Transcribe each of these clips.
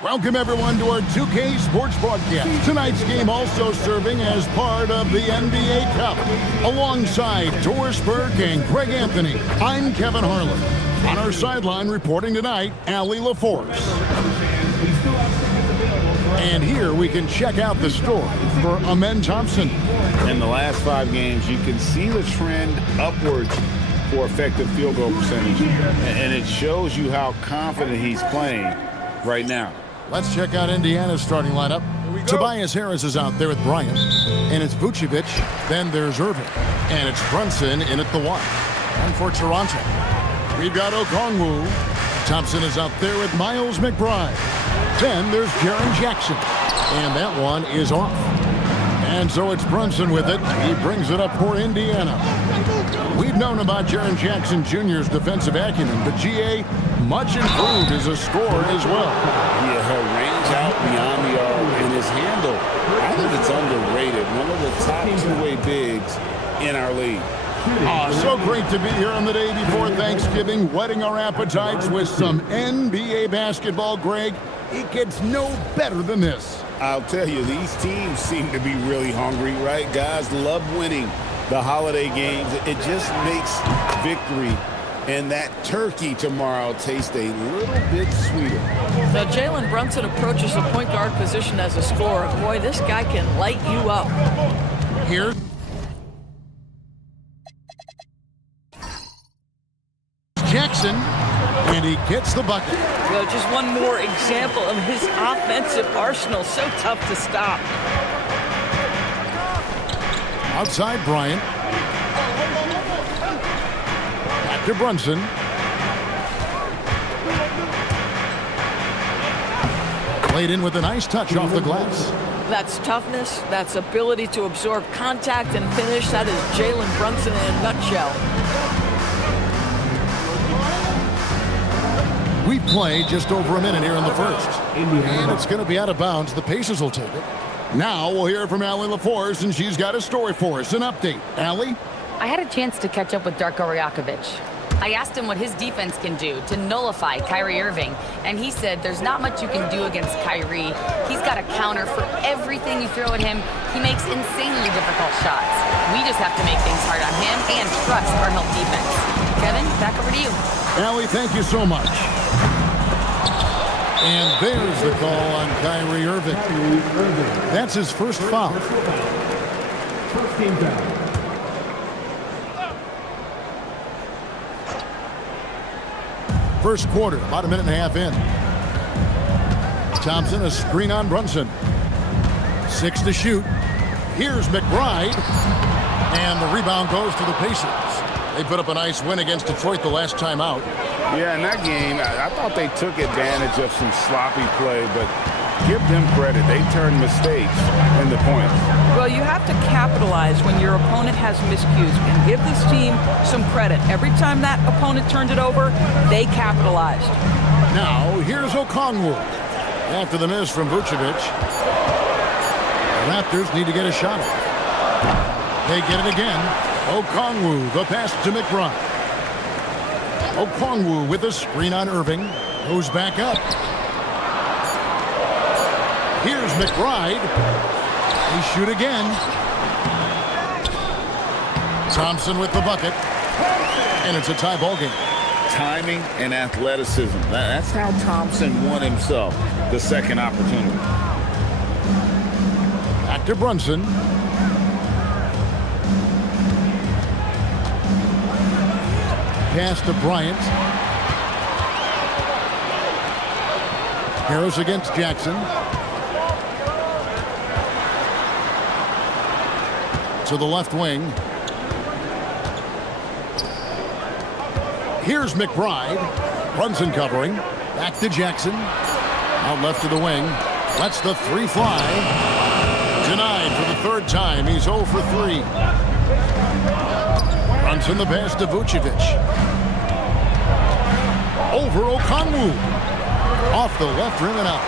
Welcome, everyone, to our 2K Sports broadcast. Tonight's game also serving as part of the NBA Cup. Alongside Doris Burke and Greg Anthony, I'm Kevin Harlan. On our sideline reporting tonight, Allie LaForce. And here we can check out the story for Amen Thompson. In the last 5 games, you can see the trend upwards for effective field goal percentage. And it shows you how confident he's playing right now. Let's check out Indiana's starting lineup. Tobias Harris is out there with Bryant. And it's Vucevic. Then there's Irving. And it's Brunson in at the 1. And for Toronto, we've got Okongwu. Thompson is out there with Miles McBride. Then there's Jaren Jackson. And that one is off. And so it's Brunson with it. He brings it up for Indiana. We've known about Jaren Jackson Jr.'s defensive acumen, but GA much improved as a scorer as well. Yeah, her range out beyond the arc and his handle, I think it's underrated. One of the top two-way bigs in our league. So great to be here on the day before Thanksgiving, whetting our appetites with some NBA basketball, Greg. It gets no better than this. I'll tell you, these teams seem to be really hungry, right? Guys love winning the holiday games. It just makes victory and that turkey tomorrow taste a little bit sweeter. So Jalen Brunson approaches the point guard position as a scorer. Boy, this guy can light you up. Here. Jackson, and he gets the bucket. Well, just one more example of his offensive arsenal. So tough to stop. Outside Bryant. Back to Brunson. Played in with a nice touch off the glass. That's toughness. That's ability to absorb contact and finish. That is Jalen Brunson in a nutshell. We play just over a minute here in the first. And it's going to be out of bounds. The Pacers will take it. Now we'll hear from Allie LaForce, and she's got a story for us. An update. Allie? I had a chance to catch up with Darko Rajakovic. I asked him what his defense can do to nullify Kyrie Irving, and he said there's not much you can do against Kyrie. He's got a counter for everything you throw at him. He makes insanely difficult shots. We just have to make things hard on him and trust our help defense. Kevin, back over to you. Allie, thank you so much. And there's the call on Kyrie Irving. That's his first foul. First team foul. First quarter, about a minute and a half in. Thompson, a screen on Brunson. 6 to shoot. Here's McBride. And the rebound goes to the Pacers. They put up a nice win against Detroit the last time out. Yeah, in that game, I thought they took advantage of some sloppy play, but give them credit. They turned mistakes into points. Well, you have to capitalize when your opponent has miscues and give this team some credit. Every time that opponent turned it over, they capitalized. Now, here's Okongwu. After the miss from Vucevic, the Raptors need to get a shot off. They get it again. Okongwu, the pass to McBride. Okongwu with a screen on Irving. Goes back up. Here's McBride. They shoot again. Thompson with the bucket. And it's a tie ball game. Timing and athleticism. That's how Thompson won himself the second opportunity. Back to Brunson. Pass to Bryant. Harris against Jackson. To the left wing. Here's McBride. Brunson covering. Back to Jackson. Out left to the wing. Lets the 3 fly. Denied for the 3rd time. He's 0 for 3. Brunson the pass to Vucevic. Over Okongwu. Off the left rim and out.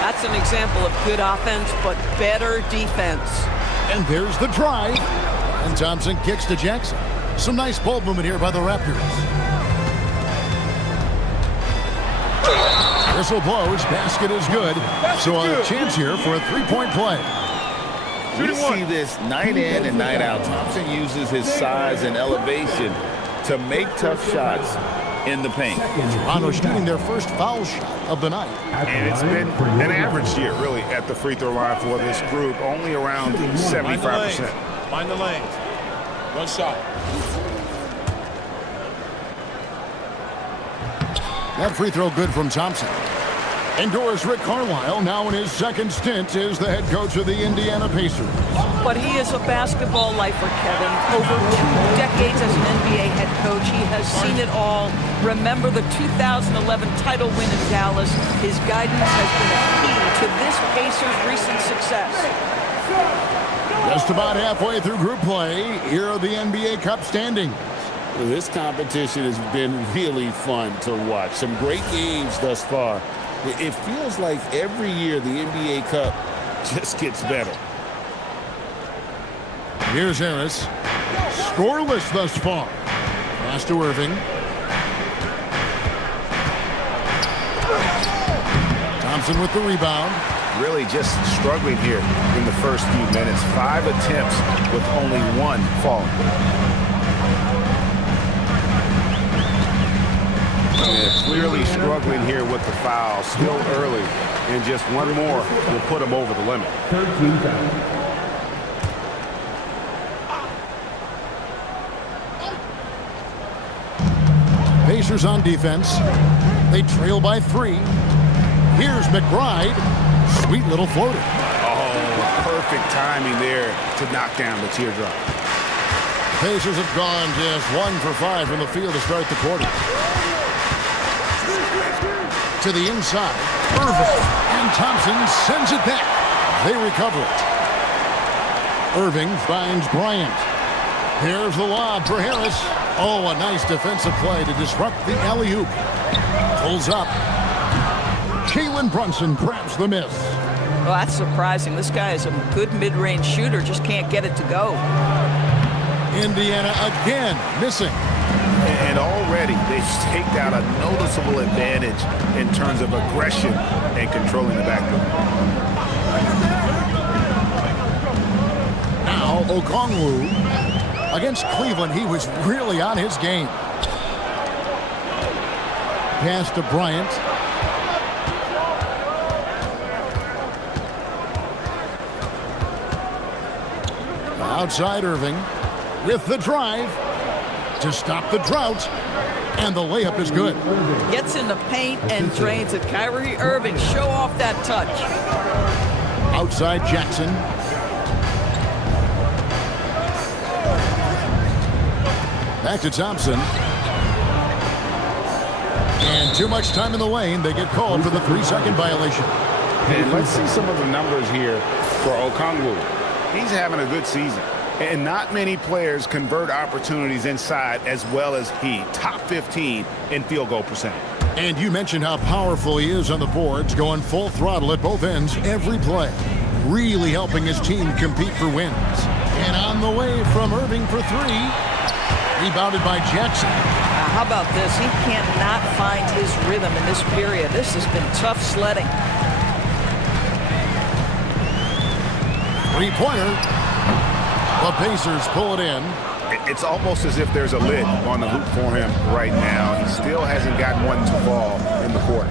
That's an example of good offense, but better defense. And there's the drive. And Thompson kicks to Jackson. Some nice ball movement here by the Raptors. Whistle blows. Basket is good. So a chance here for a three-point play. We see this night in and night out. Thompson uses his size and elevation to make tough shots in the paint. Toronto shooting their first foul shot of the night. And it's been an average year, really, at the free throw line for this group, only around 75%. Find the lanes. One shot. That free throw good from Thompson. Endures Rick Carlisle, now in his second stint as the head coach of the Indiana Pacers. But he is a basketball lifer, Kevin. Over 2 decades as an NBA head coach, he has seen it all. Remember the 2011 title win in Dallas. His guidance has been a key to this Pacers' recent success. Just about halfway through group play, here are the NBA Cup standings. This competition has been really fun to watch. Some great games thus far. It feels like every year the NBA Cup just gets better. Here's Harris. Scoreless thus far. Pass to Irving. Thompson with the rebound. Really just struggling here in the first few minutes. 5 attempts with only 1 fall. Yeah, clearly struggling here with the foul. Still early. And just one more will put him over the limit. 13 foul. Pacers on defense. They trail by 3. Here's McBride. Sweet little floater. Oh, perfect timing there to knock down the teardrop. Pacers have gone just 1 for 5 from the field to start the quarter. To the inside. Irving. And Thompson sends it back. They recover it. Irving finds Bryant. Here's the lob for Harris. Oh, a nice defensive play to disrupt the alley-oop. Pulls up. Jalen Brunson grabs the miss. Well, that's surprising. This guy is a good mid-range shooter, just can't get it to go. Indiana again missing. And already they've staked out a noticeable advantage in terms of aggression and controlling the backcourt. Now Okongwu. Against Cleveland, he was really on his game. Pass to Bryant. Outside Irving with the drive to stop the drought, and the layup is good. Gets in the paint and drains it. Kyrie Irving, show off that touch. Outside Jackson. Back to Thompson. And too much time in the lane. They get called for the 3-second violation. And let's see some of the numbers here for Okongwu. He's having a good season. And not many players convert opportunities inside as well as he. Top 15 in field goal percentage. And you mentioned how powerful he is on the boards, going full throttle at both ends every play. Really helping his team compete for wins. And on the way from Irving for 3. Rebounded by Jackson. How about this? He cannot find his rhythm in this period. This has been tough sledding. 3-pointer. The Pacers pull it in. It's almost as if there's a lid on the hoop for him right now. He still hasn't gotten one to fall in the court.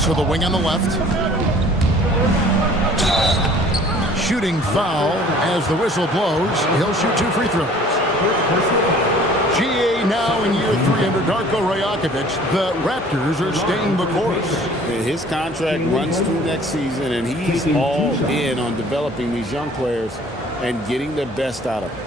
So the wing on the left. Shooting foul as the whistle blows. He'll shoot 2 free throws. GA now in year 3 under Darko Rajakovic. The Raptors are staying the course. His contract runs through next season, and he's all in on developing these young players and getting the best out of them.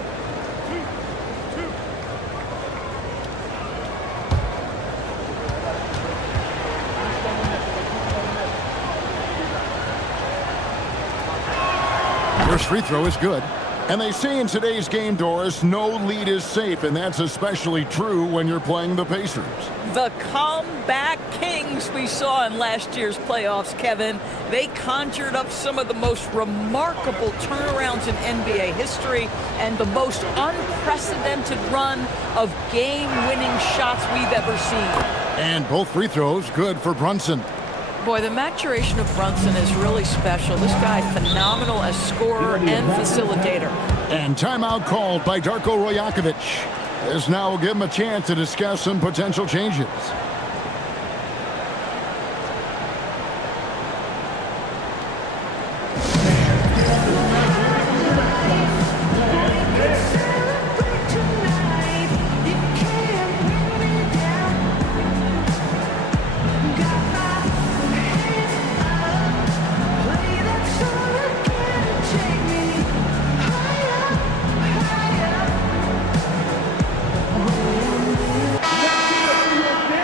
First free throw is good. And they say in today's game, Doris, no lead is safe, and that's especially true when you're playing the Pacers. The comeback kings we saw in last year's playoffs, Kevin. They conjured up some of the most remarkable turnarounds in NBA history and the most unprecedented run of game-winning shots we've ever seen. And both free throws good for Brunson. Boy, the maturation of Brunson is really special. This guy, phenomenal as scorer and facilitator. And timeout called by Darko Rajakovic. This now will give him a chance to discuss some potential changes.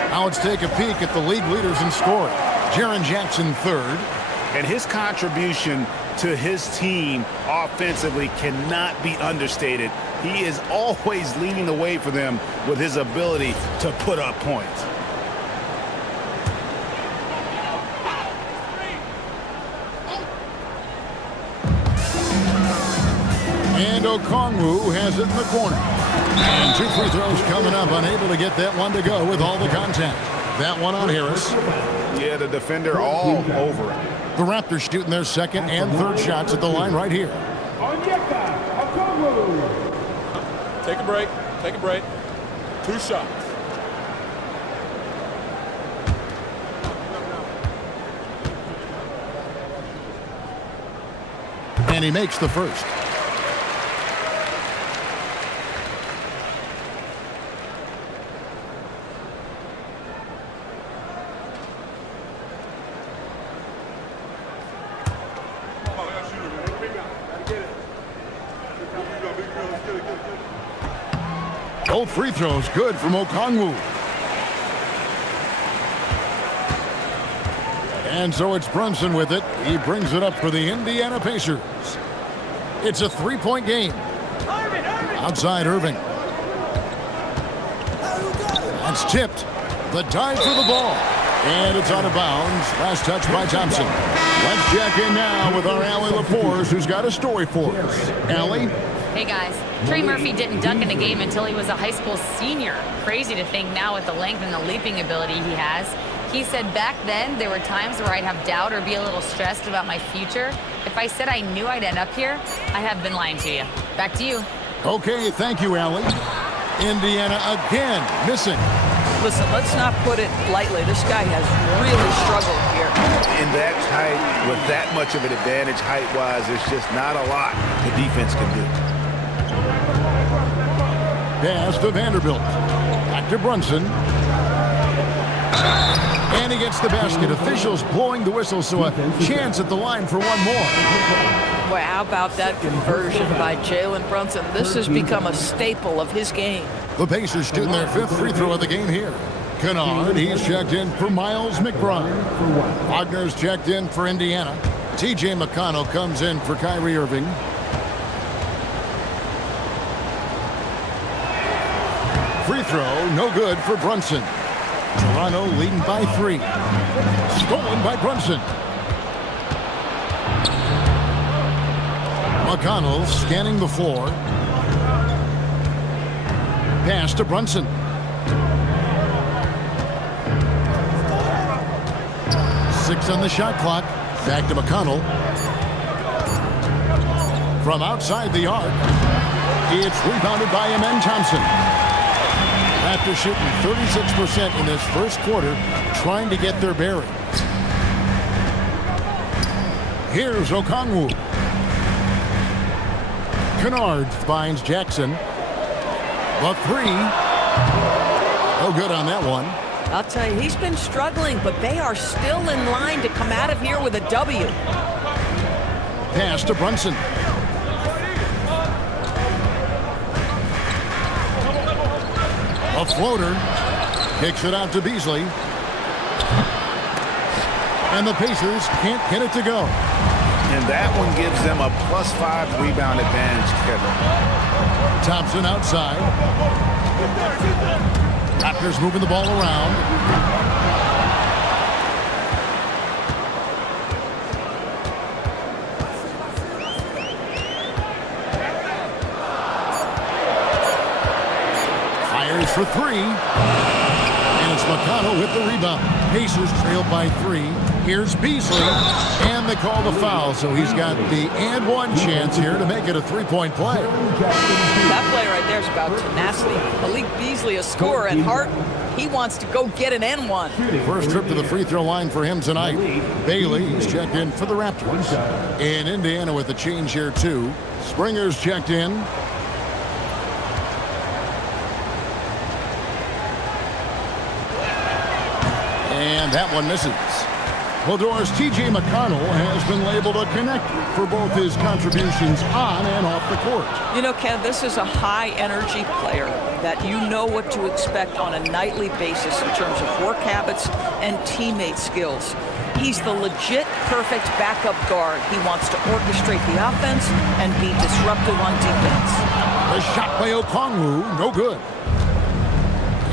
Now let's take a peek at the league leaders in scoring. Jaren Jackson third. And his contribution to his team offensively cannot be understated. He is always leading the way for them with his ability to put up points. And Okongwu has it in the corner. And two free throws coming up, unable to get that one to go with all the contact. That one on Harris. Yeah, the defender all over it. The Raptors shooting their second and third shots at the line right here. Take a break. Take a break. 2 shots. And he makes the first. Both free throws good from Okongwu. And so it's Brunson with it. He brings it up for the Indiana Pacers. It's a three-point game. Outside Irving. That's tipped. The dive for the ball. And it's out of bounds. Last touch by Thompson. Let's check in now with our Allie LaForce, who's got a story for us. Allie? Hey guys, Trey Murphy didn't dunk in a game until he was a high school senior. Crazy to think now with the length and the leaping ability he has. He said back then there were times where I'd have doubt or be a little stressed about my future. If I said I knew I'd end up here, I have been lying to you. Back to you. Okay, thank you, Allie. Indiana again missing. Listen, let's not put it lightly. This guy has really struggled here. In that height, with that much of an advantage height-wise, there's just not a lot the defense can do. Pass to Vanderbilt. Back to Brunson. And he gets the basket. Officials blowing the whistle, so a chance at the line for one more. Boy, how about that conversion by Jalen Brunson? This has become a staple of his game. The Pacers shooting their fifth free throw of the game here. Kennard, he's checked in for Miles McBride. Wagner's checked in for Indiana. T.J. McConnell comes in for Kyrie Irving. Free throw, no good for Brunson. Toronto leading by 3. Stolen by Brunson. McConnell scanning the floor. Pass to Brunson. Six on the shot clock. Back to McConnell. From outside the arc, it's rebounded by Amen Thompson. After shooting 36% in this first quarter, trying to get their bearings. Here's Okongwu. Kennard finds Jackson. The three. No good on that one. I'll tell you, he's been struggling, but they are still in line to come out of here with a W. Pass to Brunson. A floater. Kicks it out to Beasley. And the Pacers can't get it to go. And that one gives them a +5 rebound advantage, Kevin. Thompson outside. Raptors moving the ball around. Fires for 3. And It's McConnell with the rebound. Pacers trailed by 3. Here's Beasley, and they call the foul, so he's got the and one chance here to make it a three-point play. That play right there is about tenacity. Malik Beasley, a scorer at heart. He wants to go get an and one. First trip to the free throw line for him tonight. Bailey is checked in for the Raptors. And Indiana with a change here, too. Springer's checked in. And that one misses. Valdor's T.J. McConnell has been labeled a connector for both his contributions on and off the court. You know, Ken, this is a high-energy player that you know what to expect on a nightly basis in terms of work habits and teammate skills. He's the legit perfect backup guard. He wants to orchestrate the offense and be disruptive on defense. The shot by Okongwu, no good.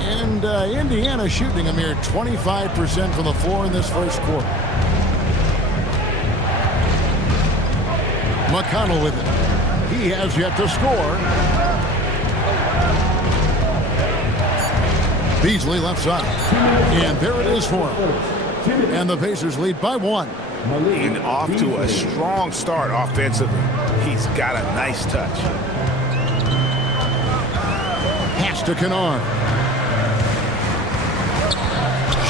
And Indiana shooting a mere 25% from the floor in this first quarter. McConnell with it. He has yet to score. Beasley left side. And there it is for him. And the Pacers lead by 1. And off to a strong start offensively. He's got a nice touch. Pass to Kennard.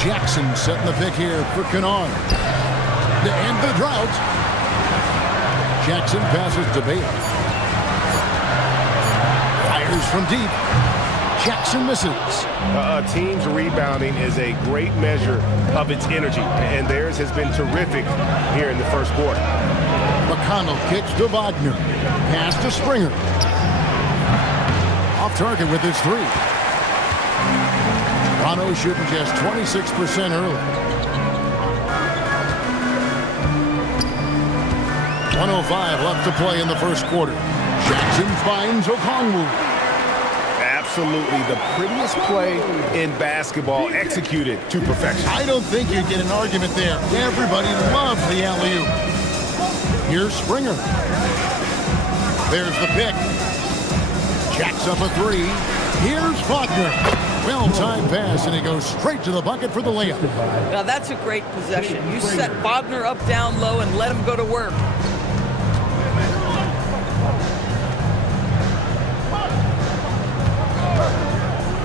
Jackson setting the pick here for Kennard. To end the drought. Jackson passes to Bailey. Fires from deep. Jackson misses. A team's rebounding is a great measure of its energy, and theirs has been terrific here in the first quarter. McConnell kicks to Wagner. Pass to Springer. Off target with his 3. Toronto shooting just 26% early. 1:05 left to play in the first quarter. Jackson finds Okongwu. Absolutely the prettiest play in basketball, executed to perfection. I don't think you get an argument there. Everybody loves the alley-oop. Here's Springer. There's the pick. Jacks up a 3. Here's Wagner. Well-timed pass, and he goes straight to the bucket for the layup. Now that's a great possession. You set Wagner up down low and let him go to work.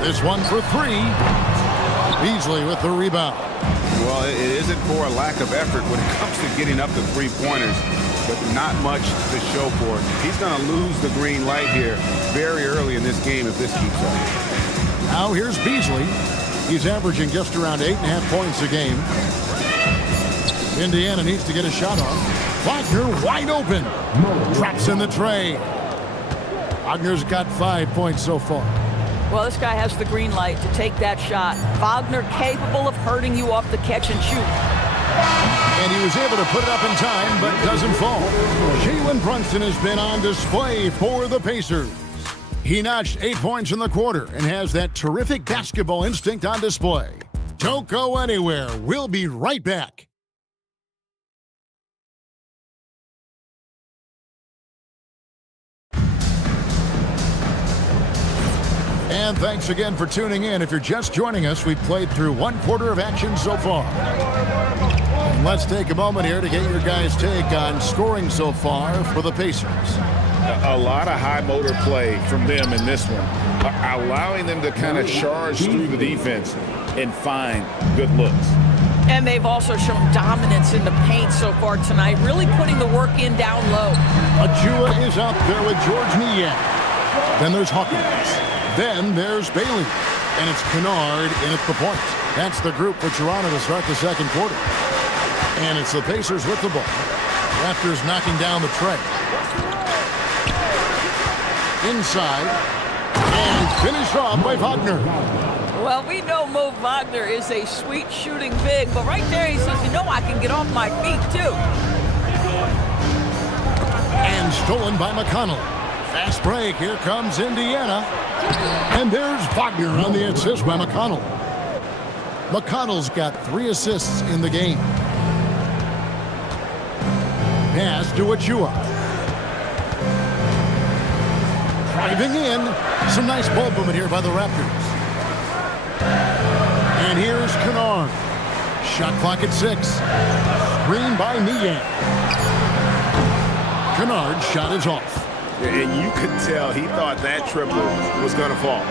This one for 3. Beasley with the rebound. Well, it isn't for a lack of effort when it comes to getting up the three-pointers, but not much to show for it. He's going to lose the green light here very early in this game if this keeps up. Now here's Beasley. He's averaging just around 8.5 points a game. Indiana needs to get a shot off. Wagner wide open. Drops in the tray. Wagner's got 5 points so far. Well, this guy has the green light to take that shot. Wagner capable of hurting you off the catch and shoot. And he was able to put it up in time, but doesn't fall. Jalen Brunson has been on display for the Pacers. He notched 8 points in the quarter and has that terrific basketball instinct on display. Don't go anywhere. We'll be right back. And thanks again for tuning in. If you're just joining us, we've played through 1 quarter of action so far. And let's take a moment here to get your guys' take on scoring so far for the Pacers. A lot of high motor play from them in this one, allowing them to kind of charge through the defense and find good looks. And they've also shown dominance in the paint so far tonight, really putting the work in down low. Ajua is out there with George Niang. Then there's Hawkins. Then there's Bailey. And it's Kennard in at the point. That's the group for Toronto to start the second quarter. And it's the Pacers with the ball. Raptors knocking down the tray. Inside. And finished off by Wagner. Well, we know Mo Wagner is a sweet shooting big, but right there he says, you know, I can get off my feet too. And stolen by McConnell. Fast break. Here comes Indiana. And there's Wagner on the assist by McConnell. McConnell's got 3 assists in the game. Pass to Ajua. Driving in. Some nice ball movement here by the Raptors. And here's Kennard. Shot clock at 6. Screen by Niang. Kennard's shot is off. And you could tell he thought that triple was going to fall.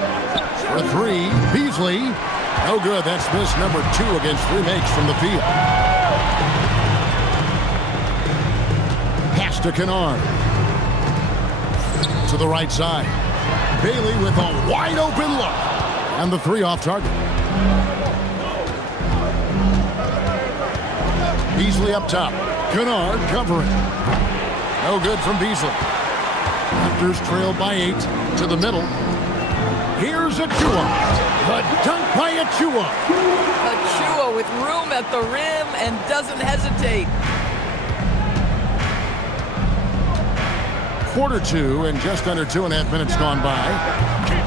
For 3, Beasley. No good. That's miss number 2 against 3 makes from the field. Pass to Kennard. To the right side. Bailey with a wide open look. And the 3 off target. Beasley up top. Kennard covering. No good from Beasley. Raptors trailed by 8 to the middle. Here's Achiuwa. The dunk by Achiuwa. Achiuwa with room at the rim and doesn't hesitate. Quarter 2 and just under 2.5 minutes gone by.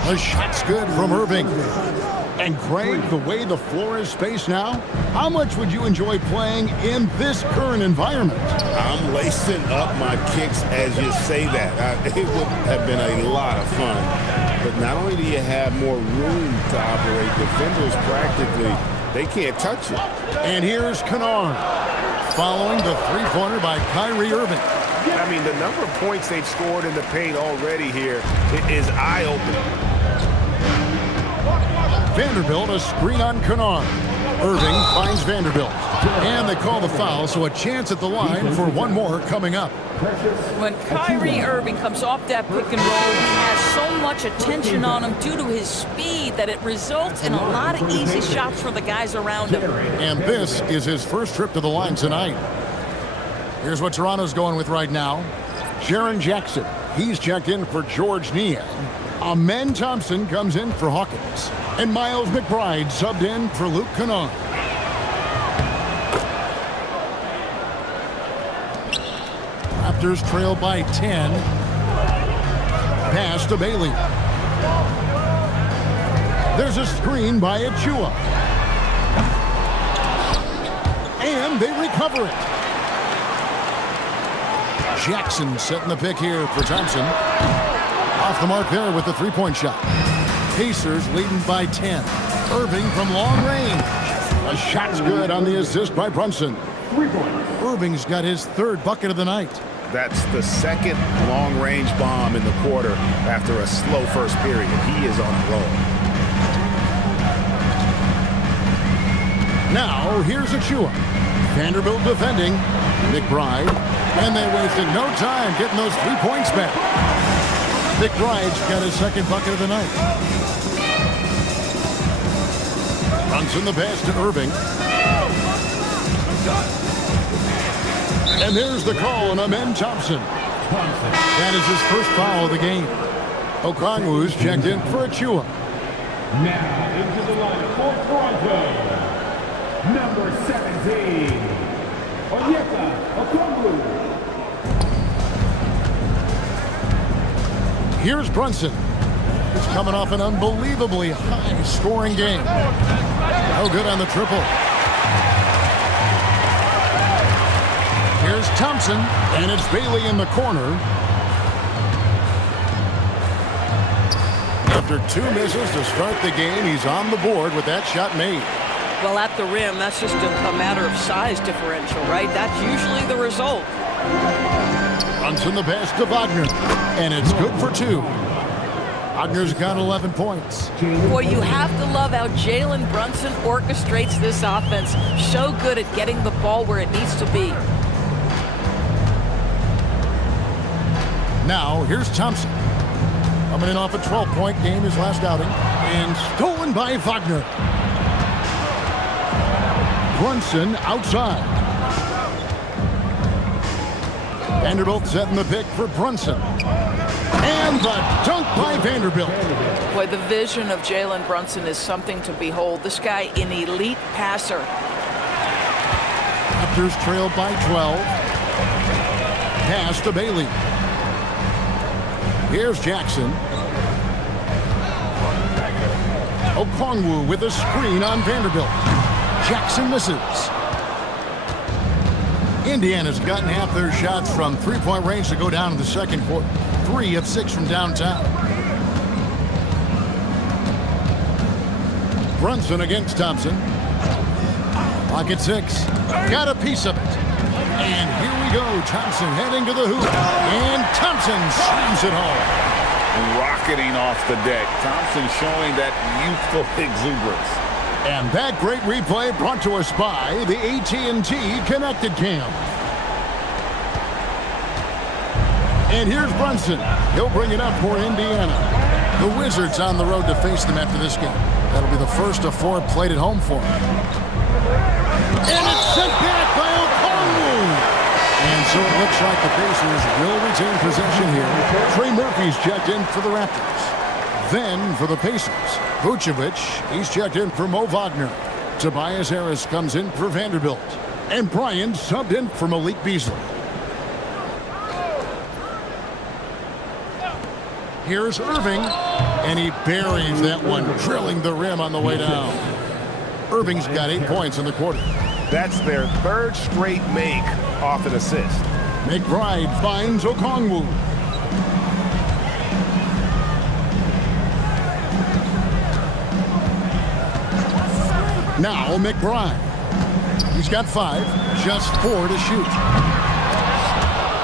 The shot's good from Irving. And Craig, the way the floor is spaced now, how much would you enjoy playing in this current environment? I'm lacing up my kicks as you say that. It would have been a lot of fun. But not only do you have more room to operate, defenders practically, they can't touch it. And here's Kennard, following the three-pointer by Kyrie Irving. I mean, the number of points they've scored in the paint already here is eye-opening. Vanderbilt, a screen on Kennard. Irving finds Vanderbilt. And they call the foul, so a chance at the line for one more coming up. When Kyrie Irving comes off that pick and roll, he has so much attention on him due to his speed that it results in a lot of easy shots for the guys around him. And this is his first trip to the line tonight. Here's what Toronto's going with right now. Jaren Jackson, he's checked in for George Niang. Amen Thompson comes in for Hawkins. And Miles McBride subbed in for Luke Kennard. Raptors trail by 10. Pass to Bailey. There's a screen by Achiuwa. And they recover it. Jackson setting the pick here for Thompson. Off the mark there with the three-point shot. Pacers leading by 10. Irving from long range. A shot's good on the assist by Brunson. Irving's got his third bucket of the night. That's the second long-range bomb in the quarter after a slow first period. He is on a roll. Now, here's Achiuwa. Vanderbilt defending. McBride. And they wasted no time getting those 3 points back. McBride's got his second bucket of the night. Brunson the pass to Irving. And there's the call on Amen Thompson. That is his first foul of the game. Okongwu's checked in for Achiuwa. Now into the line for Toronto, number 17, Onyeka Okongwu. Here's Brunson. He's coming off an unbelievably high-scoring game. No good on the triple. Here's Thompson, and it's Bailey in the corner. After 2 misses to start the game, he's on the board with that shot made. Well, at the rim, that's just a matter of size differential, right? That's usually the result. Brunson the pass to Wagner, and it's good for 2. Wagner's got 11 points. Boy, you have to love how Jalen Brunson orchestrates this offense. So good at getting the ball where it needs to be. Now, here's Thompson. Coming in off a 12-point game his last outing. And stolen by Wagner. Brunson outside. Vanderbilt setting the pick for Brunson. And the dunk by Vanderbilt. Boy, the vision of Jalen Brunson is something to behold. This guy, an elite passer. Raptors trail by 12. Pass to Bailey. Here's Jackson. Okongwu with a screen on Vanderbilt. Jackson misses. Indiana's gotten half their shots from three-point range to go down in the second quarter. 3 of 6 from downtown. Brunson against Thompson. Clock at 6. Got a piece of it. And here we go. Thompson heading to the hoop. And Thompson slams it home. Rocketing off the deck. Thompson showing that youthful exuberance. And that great replay brought to us by the AT&T Connected Cam. And here's Brunson. He'll bring it up for Indiana. The Wizards on the road to face them after this game. That'll be the first of 4 played at home for them. And it's sent back by Okongwu. And so it looks like the Pacers will retain possession here. Trey Murphy's checked in for the Raptors. Then for the Pacers, Vucevic, he's checked in for Mo Wagner. Tobias Harris comes in for Vanderbilt. And Bryant subbed in for Malik Beasley. Here's Irving, and he buries that one, drilling the rim on the way down. Irving's got 8 points in the quarter. That's their 3rd straight make off an assist. McBride finds Okongwu. Now McBride. He's got 5, just 4 to shoot.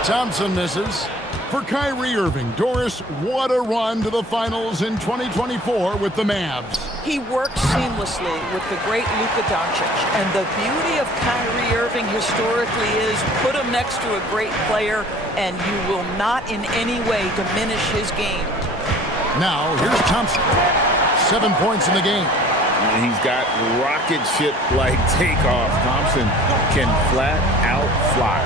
Thompson misses. For Kyrie Irving, Doris, what a run to the finals in 2024 with the Mavs. He works seamlessly with the great Luka Doncic. And the beauty of Kyrie Irving historically is put him next to a great player and you will not in any way diminish his game. Now, here's Thompson. 7 points in the game. And he's got rocket ship-like takeoff. Thompson can flat out fly.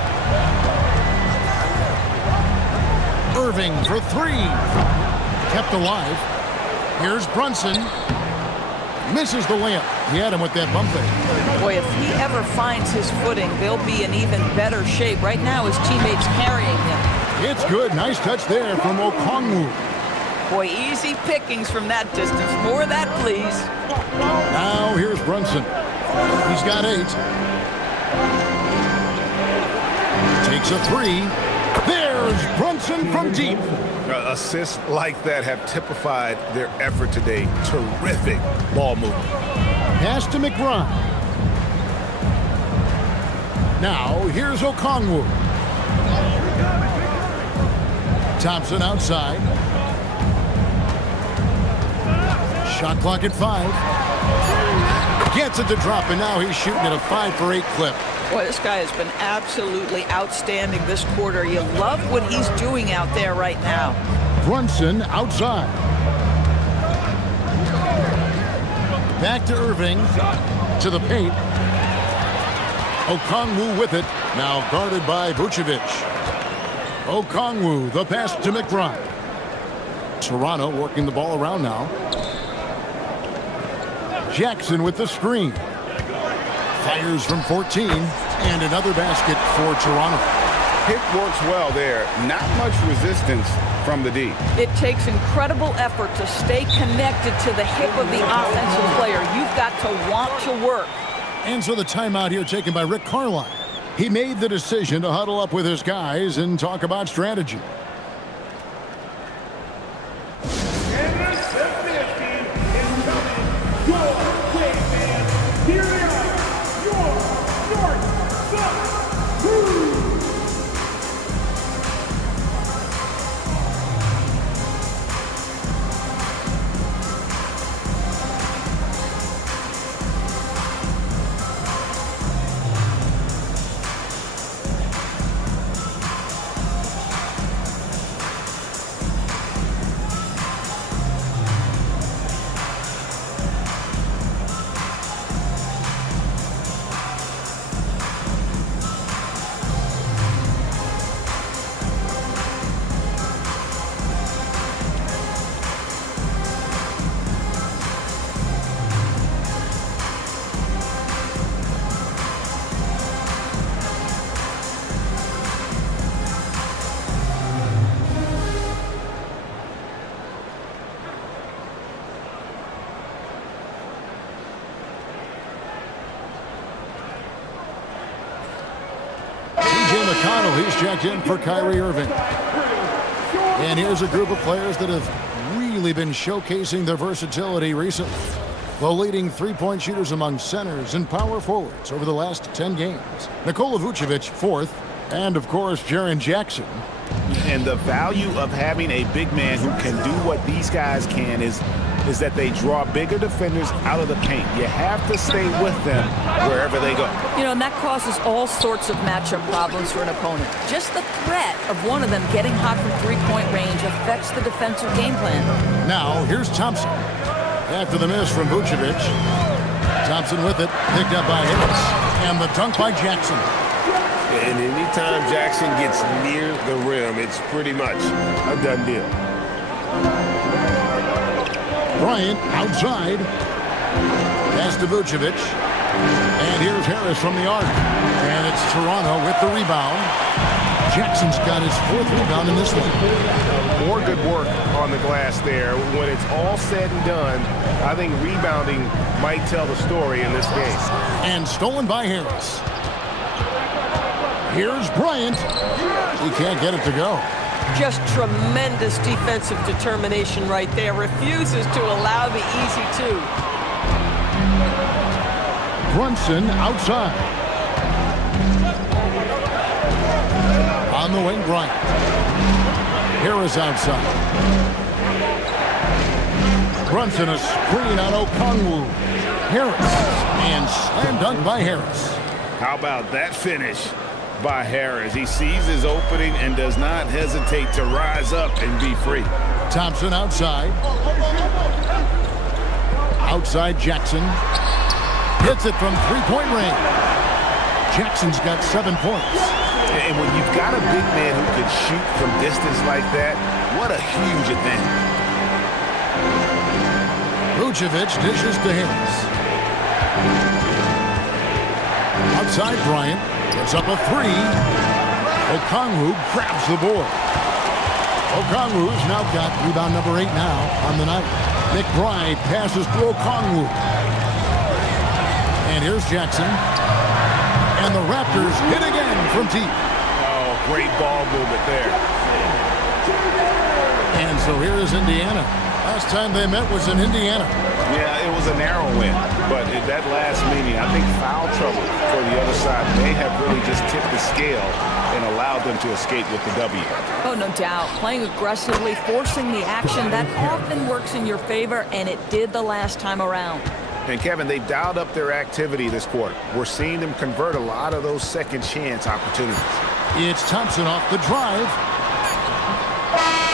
Irving for 3. Kept alive. Here's Brunson. Misses the layup. He had him with that bump fake. Boy, if he ever finds his footing, they'll be in even better shape. Right now, his teammates carrying him. It's good. Nice touch there from Okongwu. Boy, easy pickings from that distance. More of that, please. Now here's Brunson. He's got 8. Takes a 3. There's Brunson from deep. Assists like that have typified their effort today. Terrific ball movement. Pass to McBride. Now here's Okongwu. Thompson outside. Shot clock at 5. Gets it to drop, and now he's shooting at a 5 for 8 clip. Boy, this guy has been absolutely outstanding this quarter. You love what he's doing out there right now. Brunson outside. Back to Irving. To the paint. Okongwu with it. Now guarded by Vucevic. Okongwu, the pass to McBride. Toronto working the ball around now. Jackson with the screen. Fires from 14, and another basket for Toronto. Pick works well there. Not much resistance from the D. It takes incredible effort to stay connected to the hip of the offensive player. You've got to want to work. And so the timeout here taken by Rick Carlisle. He made the decision to huddle up with his guys and talk about strategy. McConnell, he's checked in for Kyrie Irving. And here's a group of players that have really been showcasing their versatility recently. the leading three-point shooters among centers and power forwards over the last 10 games. Nikola Vucevic, fourth, and, of course, Jaren Jackson. And the value of having a big man who can do what these guys can is that they draw bigger defenders out of the paint. You have to stay with them wherever they go. You know, and that causes all sorts of matchup problems for an opponent. Just the threat of one of them getting hot from three-point range affects the defensive game plan. Now, here's Thompson. After the miss from Vucevic, Thompson with it, picked up by Harris. And the dunk by Jackson. And anytime Jackson gets near the rim, it's pretty much a done deal. Bryant outside. Pass to Vucevic. And here's Harris from the arc. And it's Toronto with the rebound. Jackson's got his fourth rebound in this one. More good work on the glass there. When it's all said and done, I think rebounding might tell the story in this game. And stolen by Harris. Here's Bryant. He can't get it to go. Just tremendous defensive determination right there. Refuses to allow the easy two. Brunson outside. On the wing, Bryant. Harris outside. Brunson a screen on Okongwu. Harris. And slam dunk by Harris. How about that finish by Harris? He sees his opening and does not hesitate to rise up and be free. Thompson outside. Outside Jackson. Hits it from three-point range. Jackson's got 7 points. And when you've got a big man who can shoot from distance like that, what a huge advantage. Vucevic dishes to Harris. Outside Bryant. Gets up a three. Okongwu grabs the board. Okongwu's now got rebound number 8 now on the night. McBride passes to Okongwu. And here's Jackson. And the Raptors hit again from deep. Oh, great ball movement there. And so here is Indiana. Last time they met was in Indiana. Yeah, it was a narrow win, but at that last meeting, I think foul trouble for the other side may have really just tipped the scale and allowed them to escape with the W. Oh, no doubt. Playing aggressively, forcing the action, that often works in your favor, and it did the last time around. And Kevin, they've dialed up their activity this quarter. We're seeing them convert a lot of those second chance opportunities. It's Thompson off the drive.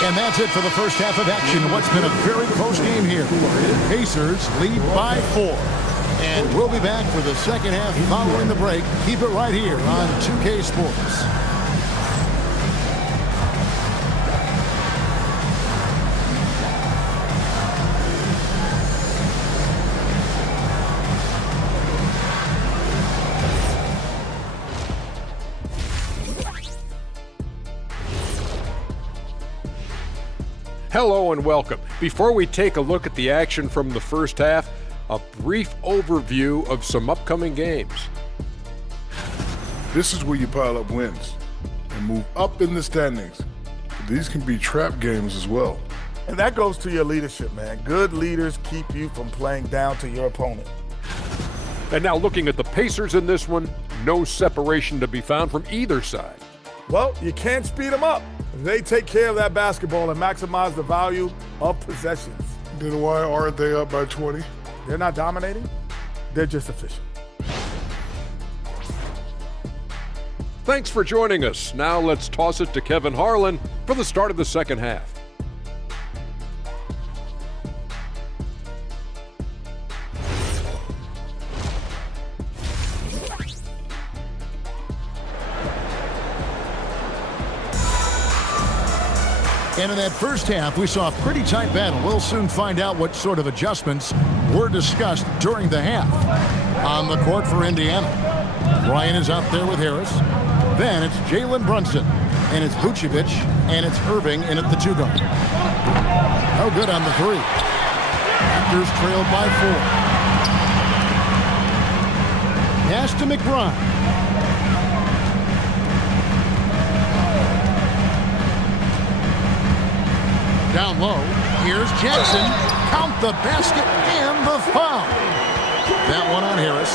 And that's it for the first half of action. What's been a very close game here. Pacers lead by 4. And we'll be back for the second half following the break. Keep it right here on 2K Sports. Hello and welcome. Before we take a look at the action from the first half, a brief overview of some upcoming games. This is where you pile up wins and move up in the standings. But these can be trap games as well. And that goes to your leadership, man. Good leaders keep you from playing down to your opponent. And now looking at the Pacers in this one, no separation to be found from either side. Well, you can't speed them up. They take care of that basketball and maximize the value of possessions. Then why aren't they up by 20? They're not dominating. They're just efficient. Thanks for joining us. Now let's toss it to Kevin Harlan for the start of the second half. And in that first half, we saw a pretty tight battle. We'll soon find out what sort of adjustments were discussed during the half. On the court for Indiana, Bryant is out there with Harris. Then it's Jalen Brunson, and it's Vucevic, and it's Irving in at the 2-guard. No good on the 3. Raptors trailed by 4. Pass to McBride. Down low, here's Jackson. Count the basket and the foul. That one on Harris.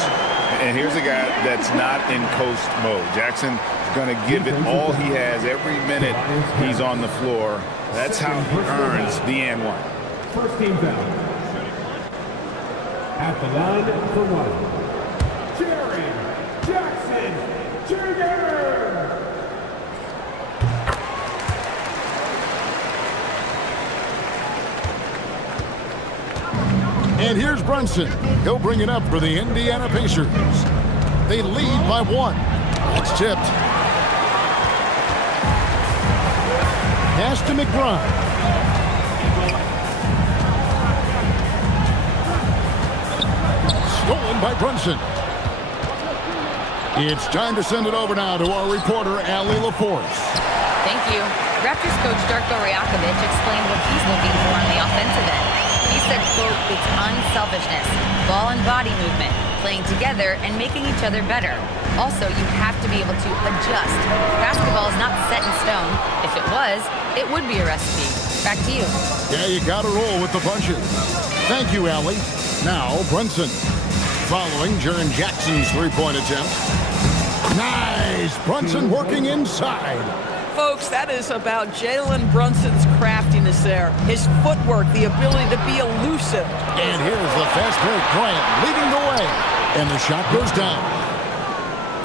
And here's a guy that's not in coast mode. Jackson's going to give it all he has every minute he's on the floor. That's how he earns the and one. First team foul. At the line for one. Jerry Jackson Jr. And here's Brunson. He'll bring it up for the Indiana Pacers. They lead by 1. That's tipped. Pass to McBride. Stolen by Brunson. It's time to send it over now to our reporter, Allie LaForce. Thank you. Raptors coach Darko Rajakovic explained what he's looking for on the offensive end. He said, quote, it's unselfishness, ball and body movement, playing together and making each other better. Also, you have to be able to adjust. Basketball is not set in stone. If it was, it would be a recipe. Back to you. Yeah, you got to roll with the punches. Thank you, Allie. Now, Brunson. Following Jaren Jackson's three-point attempt. Nice! Brunson working inside. Folks, that is about Jalen Brunson's craftiness there. His footwork, the ability to be elusive. And here's the fast break. Bryant leading the way. And the shot goes down.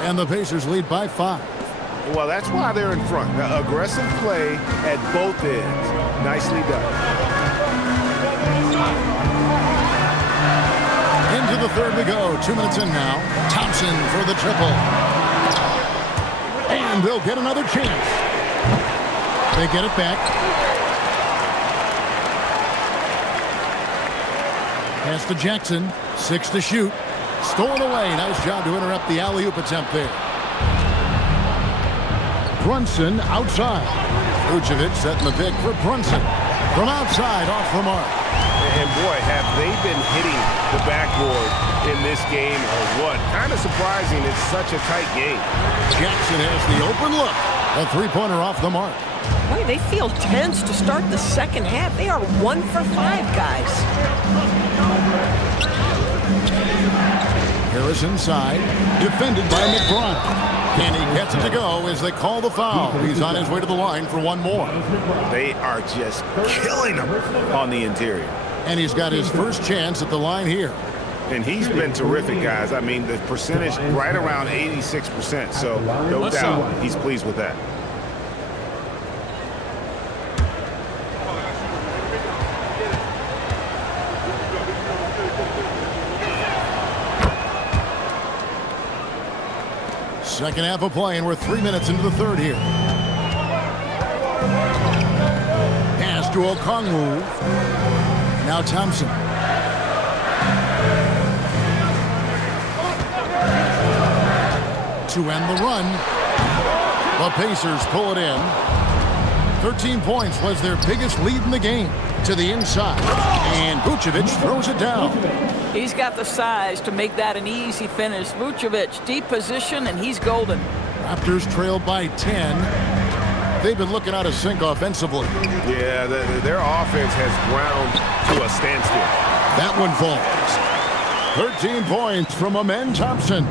And the Pacers lead by 5. Well, that's why they're in front. The aggressive play at both ends. Nicely done. Into the third we go. 2 minutes in now. Thompson for the triple. And they'll get another chance. They get it back. Pass to Jackson. 6 to shoot. Stolen away. Nice job to interrupt the alley-oop attempt there. Brunson outside. Vucevic setting the pick for Brunson. From outside, off the mark. And boy, have they been hitting the backboard in this game or what? Kind of surprising. It's such a tight game. Jackson has the open look. A three-pointer off the mark. Boy, they feel tense to start the second half. They are 1 for 5, guys. Harris inside, defended by McBride. And he gets it to go as they call the foul. He's on his way to the line for one more. They are just killing him on the interior. And he's got his first chance at the line here. And he's been terrific, guys. I mean, the percentage right around 86%. So no doubt he's pleased with that. Second half of play, and we're 3 minutes into the third here. Pass to Okongwu. Now Thompson. To end the run. The Pacers pull it in. 13 points was their biggest lead in the game. To the inside. And Vucevic throws it down. He's got the size to make that an easy finish. Vucevic, deep position, and he's golden. Raptors trailed by 10. They've been looking out of sync offensively. Yeah, their offense has ground to a standstill. That one falls. 13 points from Amen Thompson.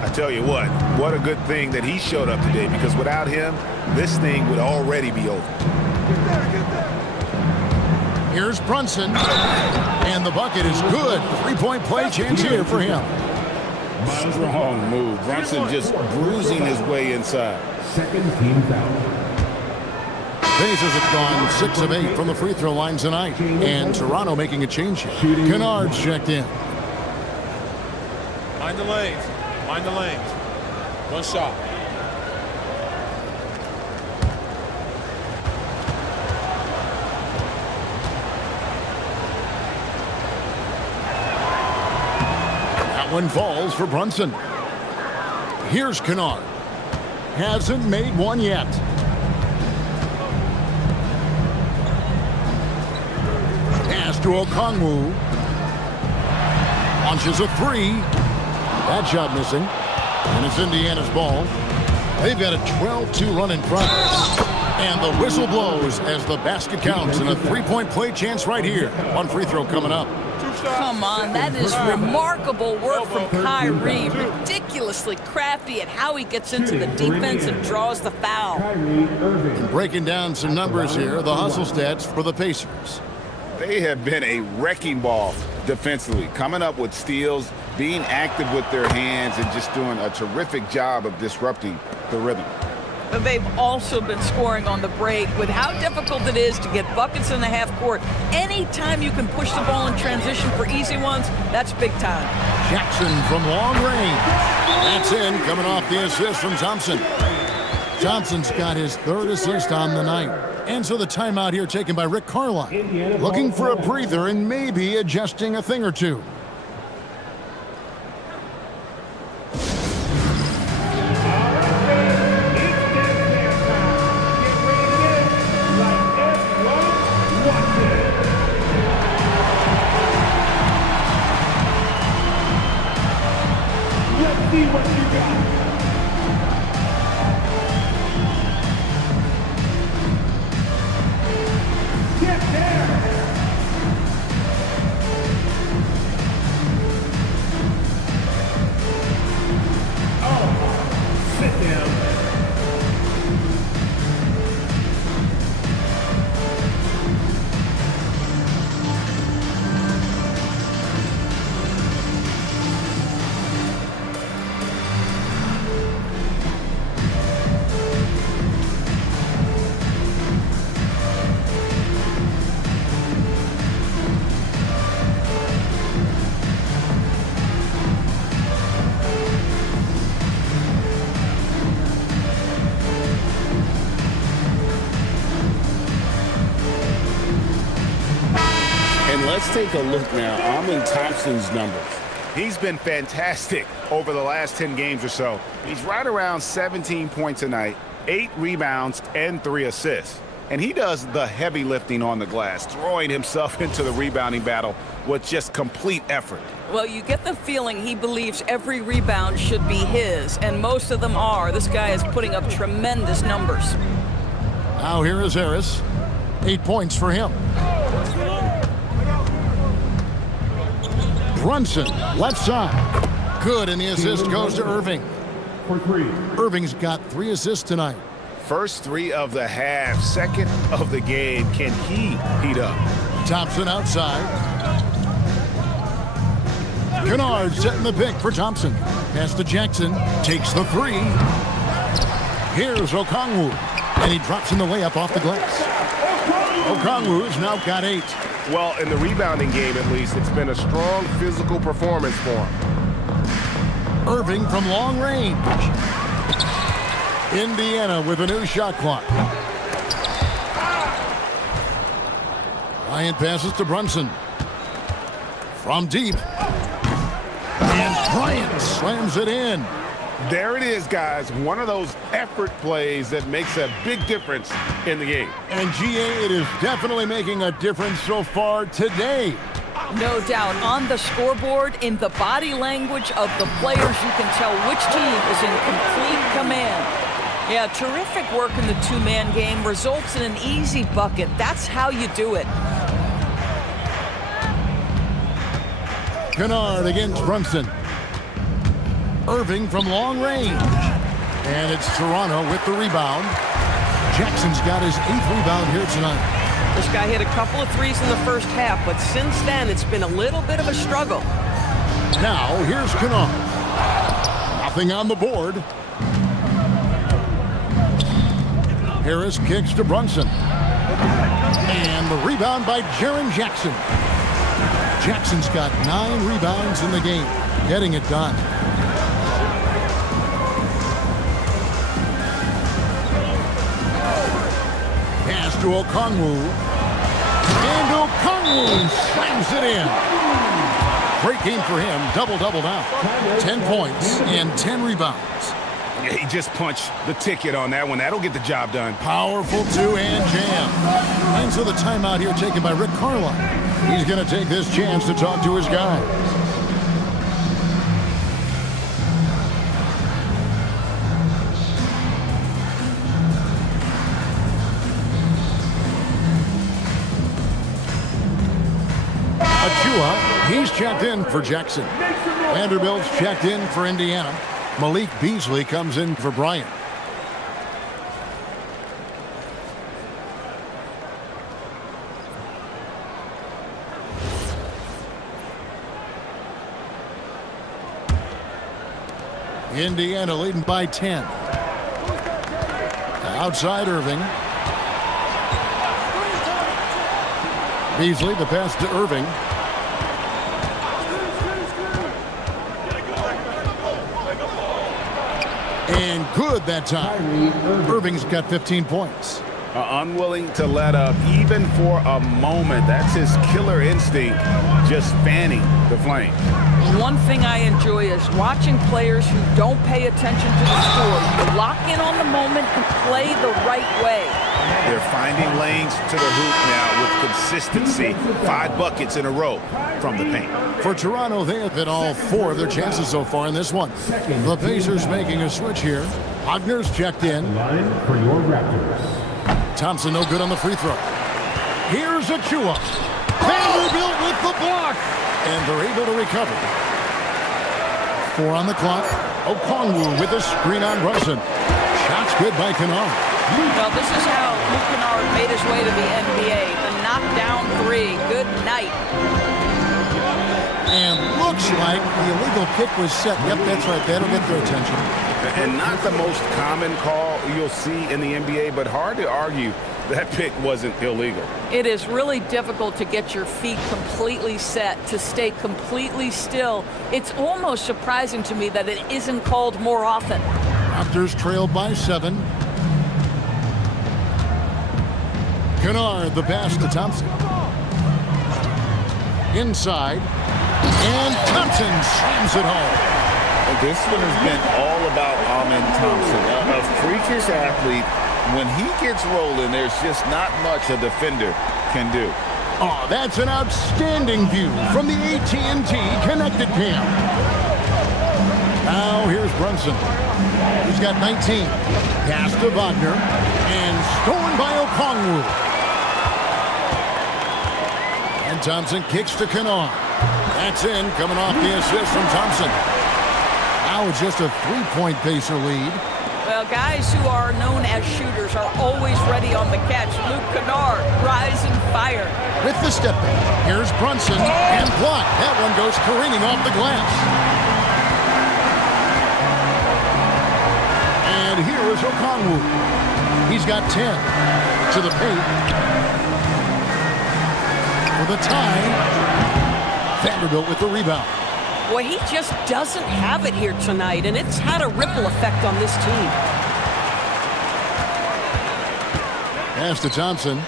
I tell you what a good thing that he showed up today, because without him, this thing would already be over. Here's Brunson, and the bucket is good. Three-point play chance here for him. Strong move. Brunson just bruising his way inside. Second team foul. Pacers have gone 6 of 8 from the free throw line tonight, and Toronto making a change here. Kennard's checked in. Mind the lanes. Mind the lanes. One shot. One falls for Brunson. Here's Kennard. Hasn't made one yet. Pass to Okongwu. Launches a three. That shot missing. And it's Indiana's ball. They've got a 12-2 run in front. And the whistle blows as the basket counts, and a three-point play chance right here. One free throw coming up. Come on, that is remarkable work from Kyrie. Ridiculously crafty at how he gets into the defense and draws the foul. Breaking down some numbers here, the hustle stats for the Pacers. They have been a wrecking ball defensively, coming up with steals, being active with their hands, and just doing a terrific job of disrupting the rhythm. But they've also been scoring on the break. With how difficult it is to get buckets in the half court, anytime you can push the ball in transition for easy ones, that's big time. Jackson from long range. That's in, coming off the assist from Thompson. Thompson's got his third assist on the night. And so the timeout here taken by Rick Carlisle. Looking for a breather and maybe adjusting a thing or two. See what you got. Get there. Oh, sit down. Let's take a look now. Amen Thompson's numbers. He's been fantastic over the last 10 games or so. He's right around 17 points a night, 8 rebounds, and 3 assists. And he does the heavy lifting on the glass, throwing himself into the rebounding battle with just complete effort. Well, you get the feeling he believes every rebound should be his, and most of them are. This guy is putting up tremendous numbers. Now here is Harris. 8 points for him. Brunson, left side. Good, and the assist goes to Irving. For 3. Irving's got 3 assists tonight. First 3 of the half, second of the game. Can he heat up? Thompson outside. Kennard setting the pick for Thompson. Pass to Jackson. Takes the 3. Here's Okongwu. And he drops in the layup off the glass. Okongwu's now got 8. Well, in the rebounding game, at least, it's been a strong physical performance for him. Irving from long range. Indiana with a new shot clock. Bryant passes to Brunson. From deep. And Bryant slams it in. There it is, guys. One of those effort plays that makes a big difference in the game. And GA, it is definitely making a difference so far today. No doubt. On the scoreboard, in the body language of the players, you can tell which team is in complete command. Yeah, terrific work in the two-man game results in an easy bucket. That's how you do it. Kennard against Brunson. Irving from long range. And it's Toronto with the rebound. Jackson's got his 8th rebound here tonight. This guy hit a couple of threes in the first half, but since then it's been a little bit of a struggle. Now here's Kennard. Nothing on the board. Harris kicks to Brunson. And the rebound by Jaren Jackson. Jackson's got 9 rebounds in the game, getting it done. Pass to Okongwu. And Okongwu slams it in. Great game for him. Double-double now. 10 points and 10 rebounds. Yeah, he just punched the ticket on that one. That'll get the job done. Powerful two-hand jam. And so the timeout here taken by Rick Carlisle. He's going to take this chance to talk to his guys. Achua, he's checked in for Jackson. Vanderbilt's checked in for Indiana. Malik Beasley comes in for Bryant. Indiana leading by 10. Outside Irving. Beasley, the pass to Irving. And good that time. Irving's got 15 points. Unwilling to let up even for a moment. That's his killer instinct, just fanning the flame. One thing I enjoy is watching players who don't pay attention to the score. You lock in on the moment and play the right way. They're finding lanes to the hoop now with consistency. 5 buckets in a row from the paint. For Toronto, they have hit all 4 of their chances so far in this one. The Pacers making a switch here. Wagner's checked in. Line for your Raptors. Thompson no good on the free throw. Here's Achua. Vanderbilt with the block. And they're able to recover. 4 on the clock. Okongwu with a screen on Brunson. Shots good by Kennard. Well, this is how Luke Kennard made his way to the NBA. The knockdown 3. Good night. And looks like the illegal kick was set. Yep, that's right. That'll get their attention. And not the most common call you'll see in the NBA, but hard to argue that pick wasn't illegal. It is really difficult to get your feet completely set, to stay completely still. It's almost surprising to me that it isn't called more often. Raptors trailed by 7. Kennard, the pass to Thompson. Inside. And Thompson slams it home. This one has been all about Amen Thompson, a freakish athlete. When he gets rolling, there's just not much a defender can do. Oh, that's an outstanding view from the AT&T Connected Cam. Now here's Brunson. He's got 19. Pass to Wagner. And stolen by Okongwu. And Thompson kicks to Kennard. That's in, coming off the assist from Thompson. Now it's just a 3-point Pacer lead. Well, guys who are known as shooters are always ready on the catch. Luke Kennard, rise and fire. With the step back, here's Brunson and blocked. That one goes careening off the glass. And here is Okongwu. He's got 10 to the paint. For the tie. Vanderbilt with the rebound. Boy, he just doesn't have it here tonight, and it's had a ripple effect on this team. Pass to Thompson.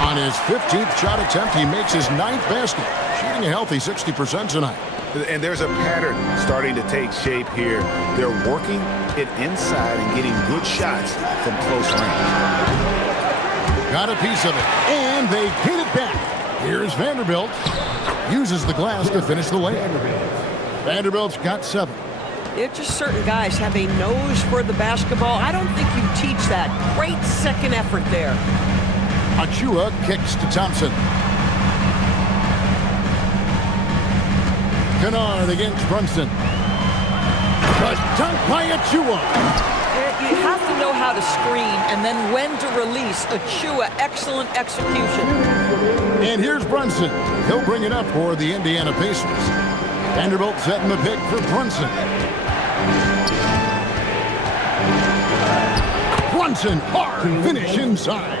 On his 15th shot attempt, he makes his 9th basket, shooting a healthy 60% tonight. And there's a pattern starting to take shape here. They're working it inside and getting good shots from close range. Got a piece of it, and they get it back. Here's Vanderbilt. Uses the glass to finish the layup. Vanderbilt's got 7. It's just certain guys have a nose for the basketball. I don't think you teach that. Great second effort there. Achua kicks to Thompson. Kennard against Brunson. The dunk by Achua. You have to know how to screen and then when to release. Achua, excellent execution. And here's Brunson. He'll bring it up for the Indiana Pacers. Vanderbilt setting the pick for Brunson. Brunson, hard finish inside.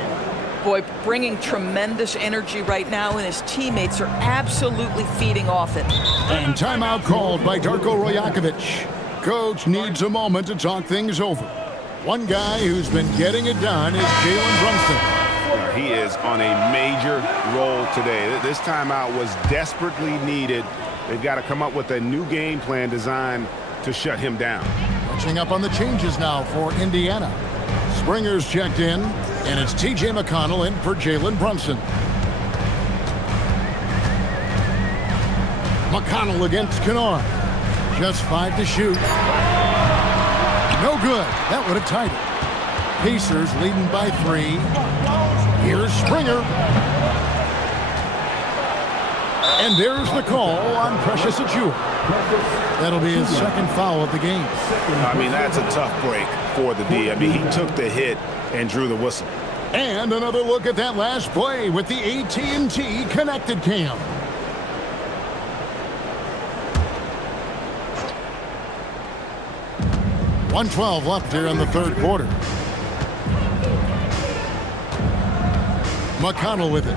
Boy, bringing tremendous energy right now, and his teammates are absolutely feeding off it. And timeout called by Darko Rajakovic. Coach needs a moment to talk things over. One guy who's been getting it done is Jalen Brunson. He is on a major roll today. This timeout was desperately needed. They've got to come up with a new game plan designed to shut him down. Catching up on the changes now for Indiana. Springer's checked in, and it's T.J. McConnell in for Jalen Brunson. McConnell against Kennard. Just 5 to shoot. No good. That would have tied it. Pacers leading by 3. Here's Springer. And there's the call on Precious Achiuwa. That'll be his second foul of the game. I mean, that's a tough break for the D. I mean, he took the hit and drew the whistle. And another look at that last play with the AT&T Connected Cam. .112 left here in the third quarter. McConnell with it.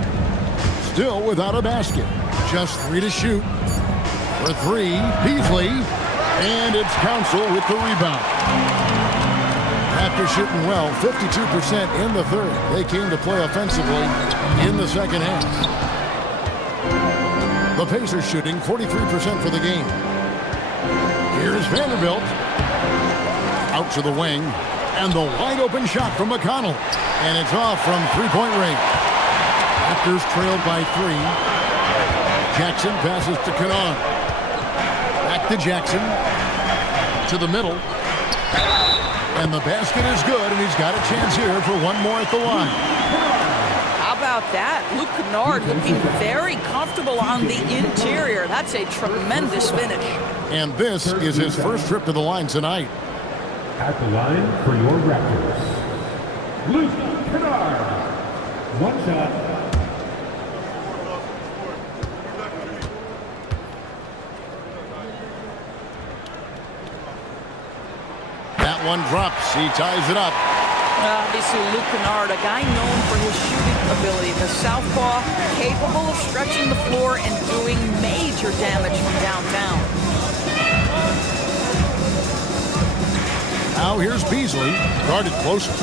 Still without a basket. Just 3 to shoot. For 3, Beasley. And it's Council with the rebound. After shooting well, 52% in the third, they came to play offensively in the second half. The Pacers shooting 43% for the game. Here's Vanderbilt. Out to the wing. And the wide open shot from McConnell. And it's off from three-point range. Raptors trailed by 3. Jackson passes to Kennard. Back to Jackson. To the middle. And the basket is good, and he's got a chance here for one more at the line. How about that? Luke Kennard looking very comfortable on the interior. That's a tremendous finish. And this is his first trip to the line tonight. At the line for your Raptors, Luke Kennard. One shot. That one drops. He ties it up. Obviously, Luke Kennard, a guy known for his shooting ability. The southpaw, capable of stretching the floor and doing major damage from downtown. Now here's Beasley, guarded closer.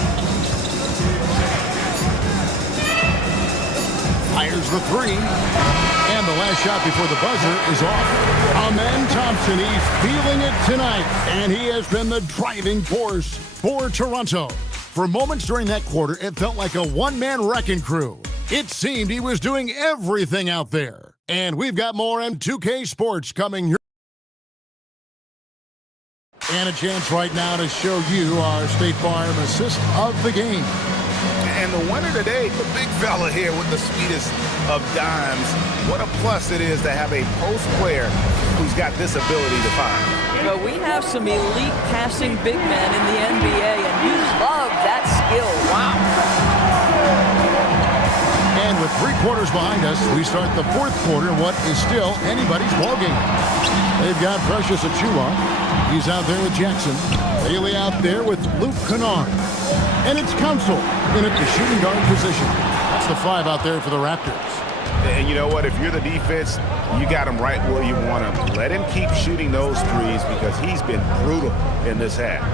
Fires the 3. And the last shot before the buzzer is off. Amen Thompson, he's feeling it tonight. And he has been the driving force for Toronto. For moments during that quarter, it felt like a one-man wrecking crew. It seemed he was doing everything out there. And we've got more M2K Sports coming here. And a chance right now to show you our State Farm assist of the game. And the winner today, the big fella here with the sweetest of dimes. What a plus it is to have a post player who's got this ability to find. Well, we have some elite passing big men in the NBA, and you love that skill. Wow. And with 3 quarters behind us, we start the fourth quarter, what is still anybody's ballgame. They've got Precious Achiuwa. He's out there with Jackson. Bailey out there with Luke Kennard. And it's Council in at the shooting guard position. That's the 5 out there for the Raptors. And you know what? If you're the defense, you got him right where you want him. Let him keep shooting those threes because he's been brutal in this half.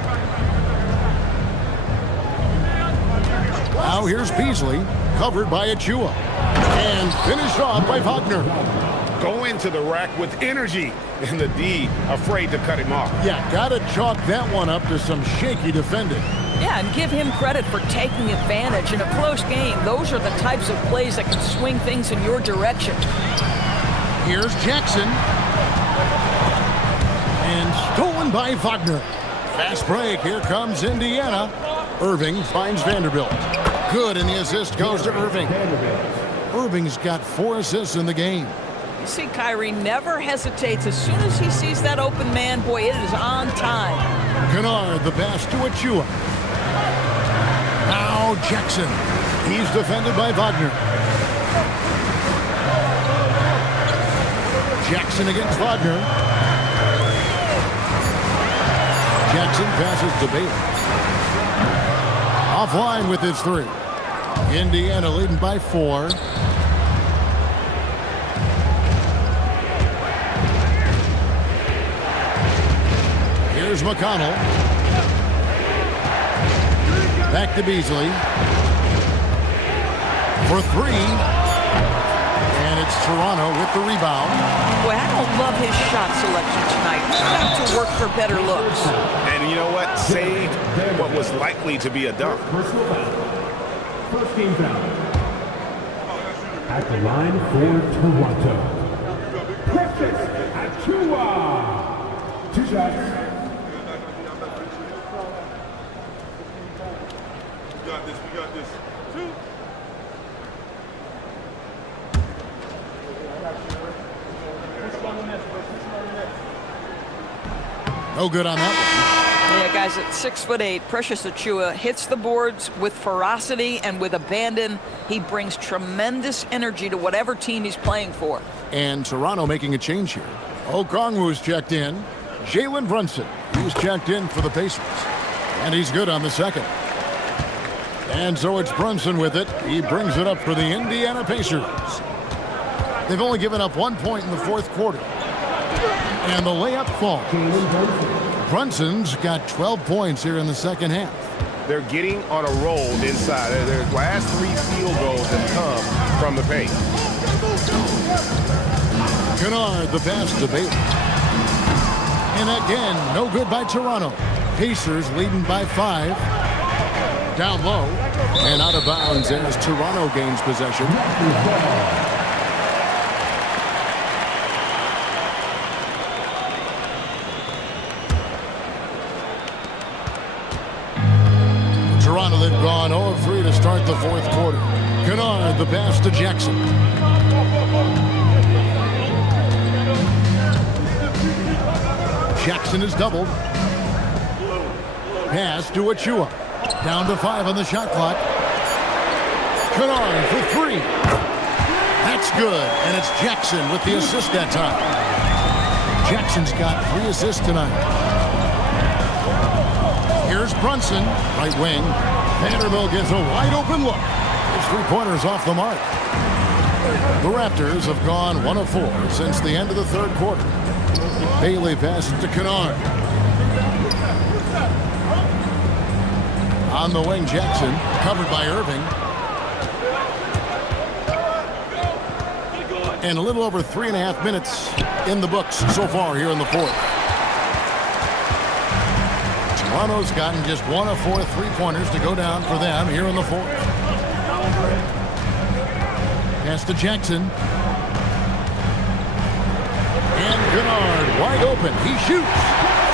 Now here's Beasley, covered by Achiuwa. And finished off by Wagner. Go into the rack with energy, and the D afraid to cut him off. Yeah, gotta chalk that one up to some shaky defending. Yeah, and give him credit for taking advantage. In a close game, those are the types of plays that can swing things in your direction. Here's Jackson. And stolen by Wagner. Fast break. Here comes Indiana. Irving finds Vanderbilt. Good, and the assist goes to Irving. Irving's got 4 assists in the game. You see, Kyrie never hesitates. As soon as he sees that open man, boy, it is on time. Kennard, the pass to Achiuwa. Now Jackson. He's defended by Wagner. Jackson against Wagner. Jackson passes to Bailey. Offline with his 3. Indiana leading by 4. Here's McConnell. Back to Beasley. For 3. And it's Toronto with the rebound. Boy, I don't love his shot selection tonight. He's got to work for better looks. And you know what? Saved what was likely to be a dunk. First game foul. At the line for Toronto, Precious Achiuwa. 2 shots. We got this. 2. No good on that Yeah, guys, at 6'8", Precious Achiuwa hits the boards with ferocity and with abandon. He brings tremendous energy to whatever team he's playing for. one. And Toronto making a change here. Okongwu's checked in. Jalen Brunson, he's checked in for the Pacers. And he's good on the second. And so it's Brunson with it. He brings it up for the Indiana Pacers. They've only given up 1 point in the fourth quarter. And the layup falls. Brunson's got 12 points here in the second half. They're getting on a roll inside. Their last 3 field goals have come from the paint. Kennard, the pass to Bailey. And again, no good by Toronto. Pacers leading by 5. Down low and out of bounds as Toronto gains possession. Toronto, they've gone 0 of 3 to start the fourth quarter. Kennard, the pass to Jackson. Jackson is doubled. Pass to Achiuwa. Down to 5 on the shot clock. Kennard for 3. That's good, and it's Jackson with the assist that time. Jackson's got 3 assists tonight. Here's Brunson, right wing. Vanderbilt gets a wide open look. His 3-pointers off the mark. The Raptors have gone 1 of 4 since the end of the third quarter. Bailey passes to Kennard. On the wing, Jackson, covered by Irving. And a little over 3.5 minutes in the books so far here in the fourth. Toronto's gotten just 1 of 4 3-pointers to go down for them here in the fourth. Pass to Jackson. And Kennard wide open. He shoots.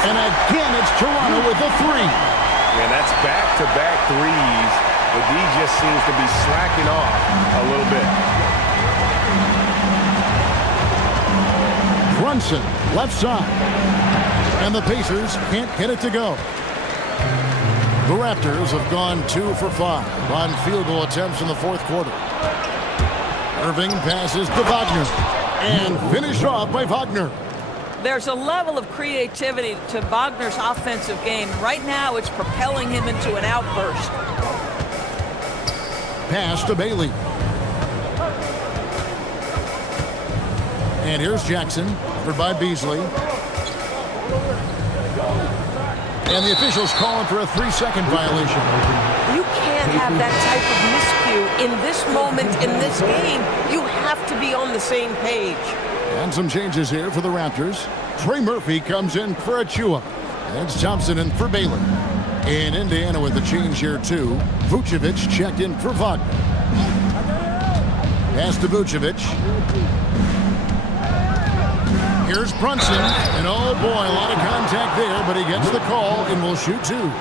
And again, it's Toronto with a 3. And that's back-to-back threes. The D just seems to be slacking off a little bit. Brunson, left side. And the Pacers can't get it to go. The Raptors have gone 2 for 5 on field goal attempts in the fourth quarter. Irving passes to Wagner. And finished off by Wagner. There's a level of creativity to Wagner's offensive game. Right now, it's propelling him into an outburst. Pass to Bailey. And here's Jackson, covered by Beasley. And the officials calling for a 3-second violation. You can't have that type of miscue in this moment, in this game. You have to be on the same page. And some changes here for the Raptors. Trey Murphy comes in for Achiuwa. And it's Thompson in for Bailey. In Indiana with the change here too. Vucevic checked in for Wagner. Pass to Vucevic. Here's Brunson. And oh boy, a lot of contact there, but he gets the call and will shoot 2.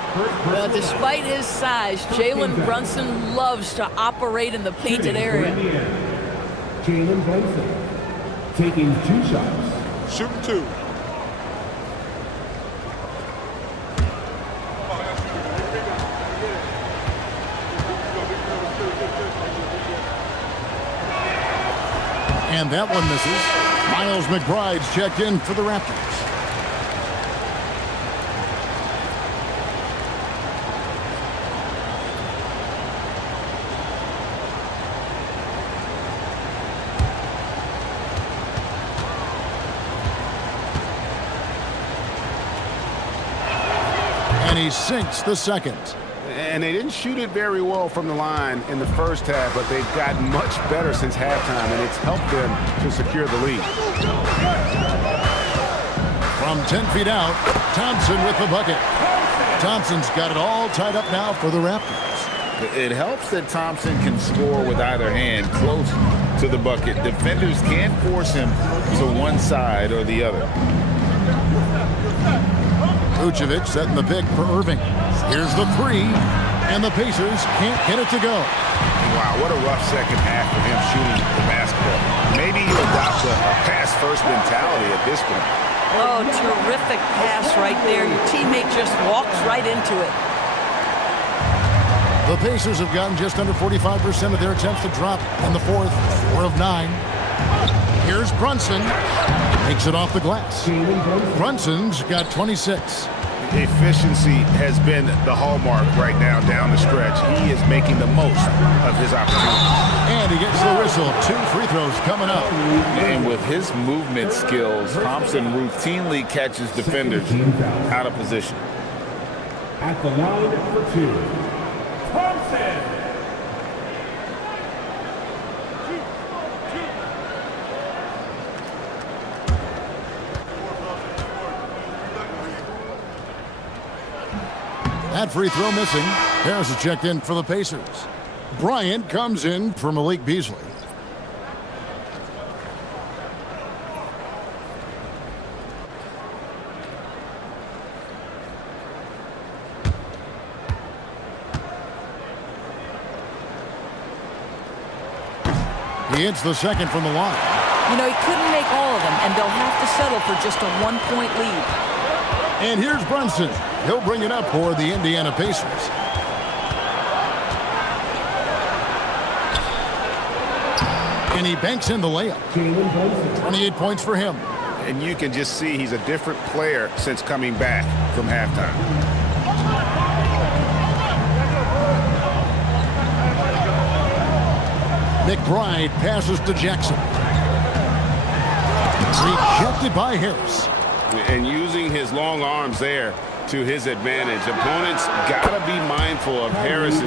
Despite his size, Jalen Brunson loves to operate in the painted area. Jalen Brunson taking 2 shots. Shooting 2. And that one misses. Miles McBride's checked in for the Raptors. And he sinks the second. And they didn't shoot it very well from the line in the first half, but they've gotten much better since halftime, and it's helped them to secure the lead. From 10 feet out, Thompson with the bucket. Thompson's got it all tied up now for the Raptors. It helps that Thompson can score with either hand close to the bucket. Defenders can't force him to one side or the other. Vucevic setting the pick for Irving. Here's the 3, and the Pacers can't get it to go. Wow, what a rough second half for him shooting the basketball. Maybe you adopt a pass-first mentality at this point. Oh, terrific pass right there. Your teammate just walks right into it. The Pacers have gotten just under 45% of their attempts to drop in the fourth, 4 of 9. Here's Brunson. Takes it off the glass. Brunson's got 26. Efficiency has been the hallmark right now down the stretch. He is making the most of his opportunity. And he gets the whistle. 2 free throws coming up. And with his movement skills, Thompson routinely catches defenders out of position. At the line for 2, Thompson. That free throw missing. Harris is checked in for the Pacers. Bryant comes in for Malik Beasley. He hits the second from the line. You know, he couldn't make all of them, and they'll have to settle for just a 1-point lead. And here's Brunson. He'll bring it up for the Indiana Pacers. And he banks in the layup. 28 points for him. And you can just see he's a different player since coming back from halftime. McBride passes to Jackson. Rejected by Harris. And using his long arms there to his advantage. Opponents got to be mindful of Harris's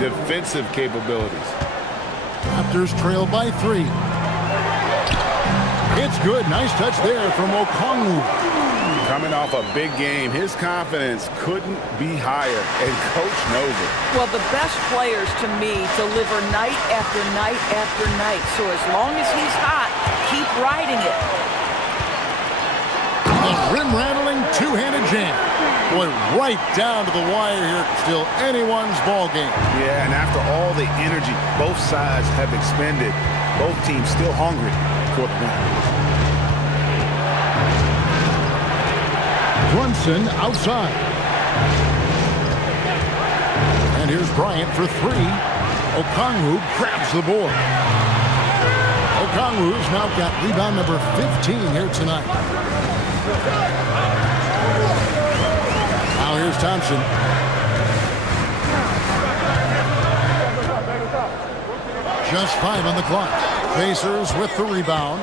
defensive capabilities. Raptors trail by 3. It's good. Nice touch there from Okongwu. Coming off a big game, his confidence couldn't be higher, and Coach knows it. Well, the best players, to me, deliver night after night after night. So as long as he's hot, keep riding it. A rim-rattling two-handed jam. Boy, right down to the wire here. Still anyone's ball game. Yeah, and after all the energy both sides have expended, both teams still hungry for the win. Brunson outside. And here's Bryant for 3. Okongwu grabs the board. Okongwu's now got rebound number 15 here tonight. Now here's Thompson. Just 5 on the clock. Pacers with the rebound.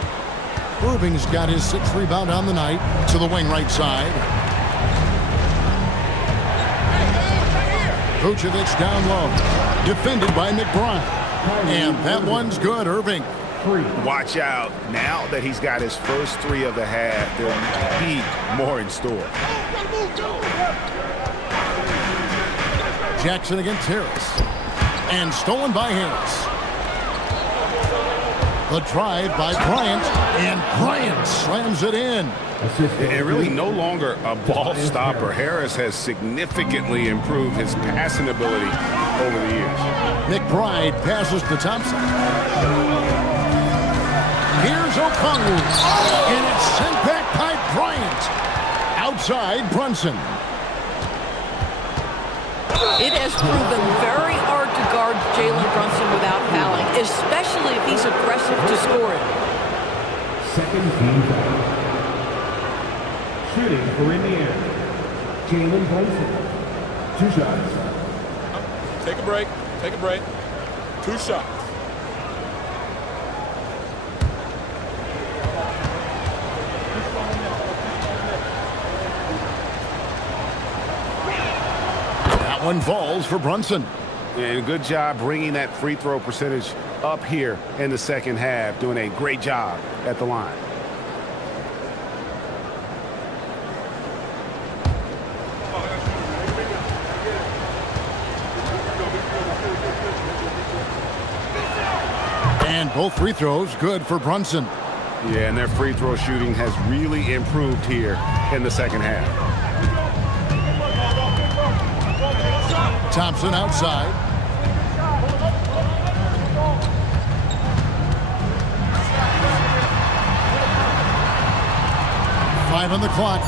Irving's got his 6th rebound on the night to the wing right side. Vucevic down low. Defended by McBride. And that one's good, Irving. Watch out. Now that he's got his first 3 of the half, there'll be more in store. Jackson against Harris. And stolen by Harris. The drive by Bryant. And Bryant slams it in. And really no longer a ball stopper. Harris has significantly improved his passing ability over the years. McBride passes to Thompson. Here's Okongwu. And it's sent back by Bryant. Outside Brunson. It has proven very hard to guard Jalen Brunson without fouling, especially if he's aggressive to scoring. Second team foul. Shooting for Indiana, Jalen Brunson. 2 shots. Take a break. Take a break. 2 shots. That one falls for Brunson. And good job bringing that free throw percentage up here in the second half. Doing a great job at the line. And both free throws good for Brunson. Yeah, and their free throw shooting has really improved here in the second half. Thompson outside. 5 on the clock.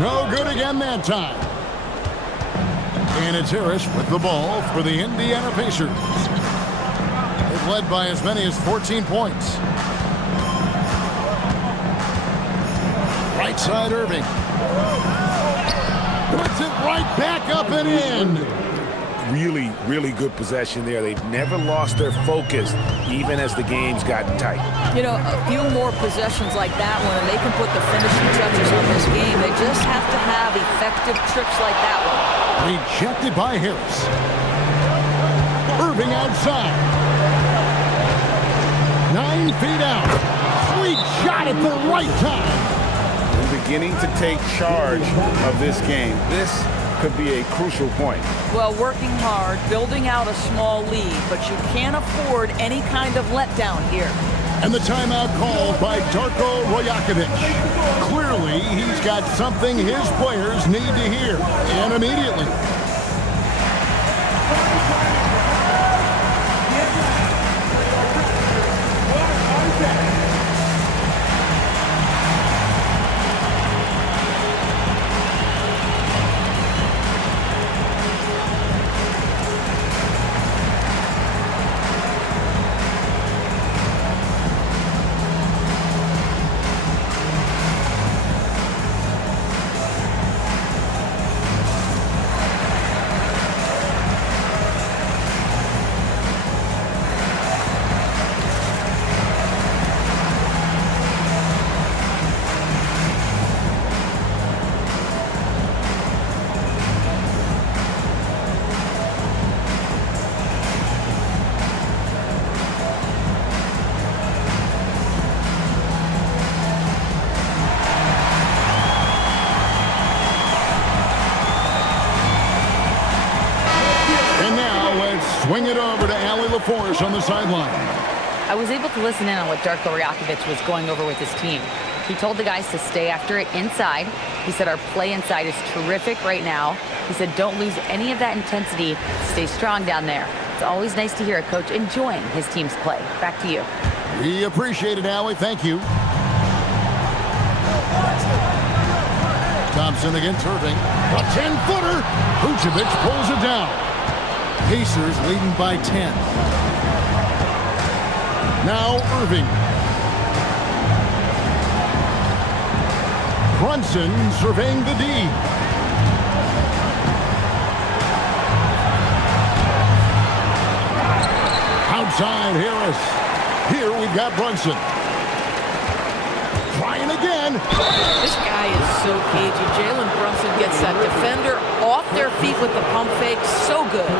No good again that time. And it's Harris with the ball for the Indiana Pacers. They've led by as many as 14 points. Right side Irving. Puts it right back up and in. Really, really good possession there. They've never lost their focus, even as the game's gotten tight. You know, a few more possessions like that one, and they can put the finishing touches on this game. They just have to have effective trips like that one. Rejected by Harris. Irving outside. 9 feet out. Sweet shot at the right time. They're beginning to take charge of this game. This could be a crucial point. Well, working hard, building out a small lead, but you can't afford any kind of letdown here. And the timeout called by Darko Rajakovic. Clearly, he's got something his players need to hear, and immediately. Swing it over to Allie LaForce on the sideline. I was able to listen in on what Darko Rajakovic was going over with his team. He told the guys to stay after it inside. He said our play inside is terrific right now. He said don't lose any of that intensity. Stay strong down there. It's always nice to hear a coach enjoying his team's play. Back to you. We appreciate it, Allie. Thank you. Thompson against Irving. A 10-footer. Vucevic pulls it down. Pacers leading by 10. Now Irving. Brunson surveying the D. Outside Harris. Here we've got Brunson. Trying again. This guy is so cagey. Jalen Brunson gets that defender off their feet with the pump fake. So good.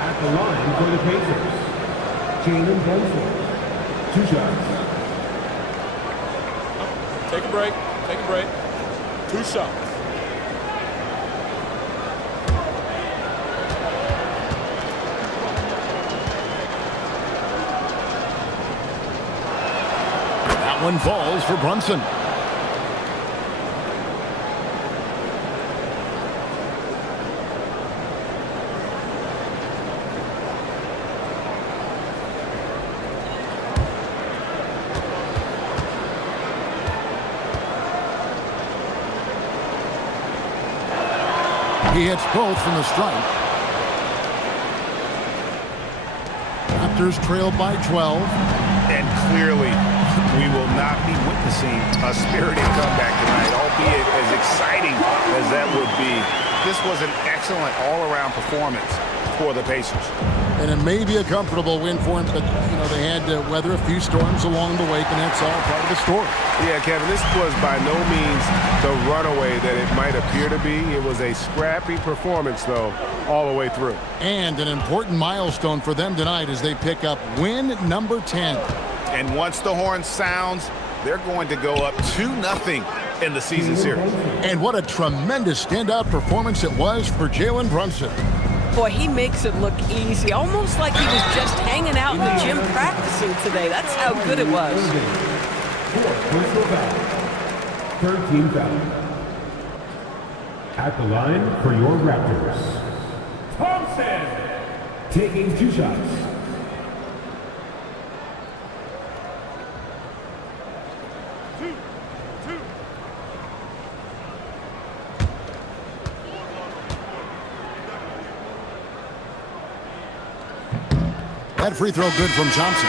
At the line for the Pacers, Jalen Brunson. 2 shots. Take a break. Take a break. 2 shots. That one falls for Brunson. He hits both from the stripe. Raptors trail by 12. And clearly, we will not be witnessing a spirited comeback tonight, albeit as exciting as that would be. This was an excellent all-around performance for the Pacers. And it may be a comfortable win for them, but, you know, they had to weather a few storms along the way, and that's all part of the story. Yeah, Kevin, this was by no means the runaway that it might appear to be. It was a scrappy performance, though, all the way through. And an important milestone for them tonight as they pick up win number 10. And once the horn sounds, they're going to go up 2-0 in the season series. And what a tremendous standout performance it was for Jalen Brunson. Boy, he makes it look easy, almost like he was just hanging out in the gym practicing today. That's how good it was. 13 foul. At the line for your Raptors, Thompson taking 2 shots. That free throw good from Thompson.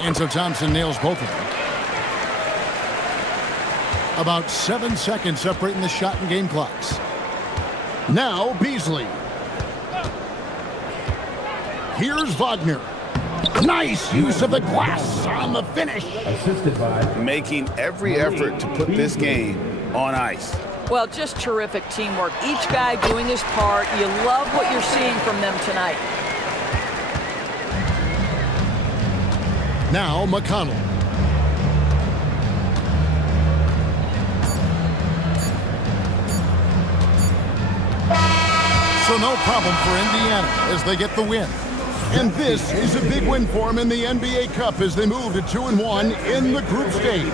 And so Thompson nails both of them. About 7 seconds separating the shot and game clocks. Now Beasley. Here's Wagner. Nice use of the glass on the finish. Assisted by Making every effort to put this game on ice. Well, just terrific teamwork. Each guy doing his part. You love what you're seeing from them tonight. Now McConnell. So no problem for Indiana as they get the win. And this is a big win for them in the NBA Cup as they move to 2-1 in the group stage.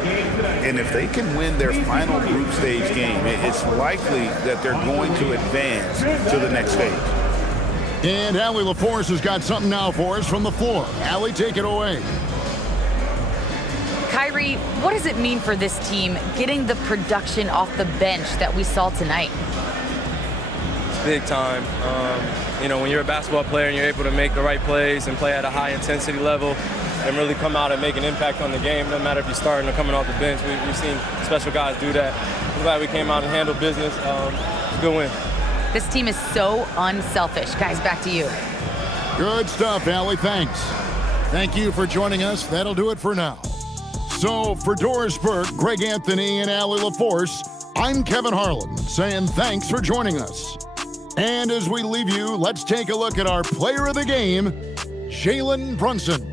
And if they can win their final group stage game, it's likely that they're going to advance to the next stage. And Allie LaForce has got something now for us from the floor. Allie, take it away. Kyrie, what does it mean for this team getting the production off the bench that we saw tonight? It's big time. You know, when you're a basketball player and you're able to make the right plays and play at a high intensity level and really come out and make an impact on the game, no matter if you're starting or coming off the bench, we've seen special guys do that. I'm glad we came out and handled business. It's a good win. This team is so unselfish. Guys, back to you. Good stuff, Allie. Thanks. Thank you for joining us. That'll do it for now. So for Doris Burke, Greg Anthony, and Allie LaForce, I'm Kevin Harlan saying thanks for joining us. And as we leave you, let's take a look at our player of the game, Jalen Brunson.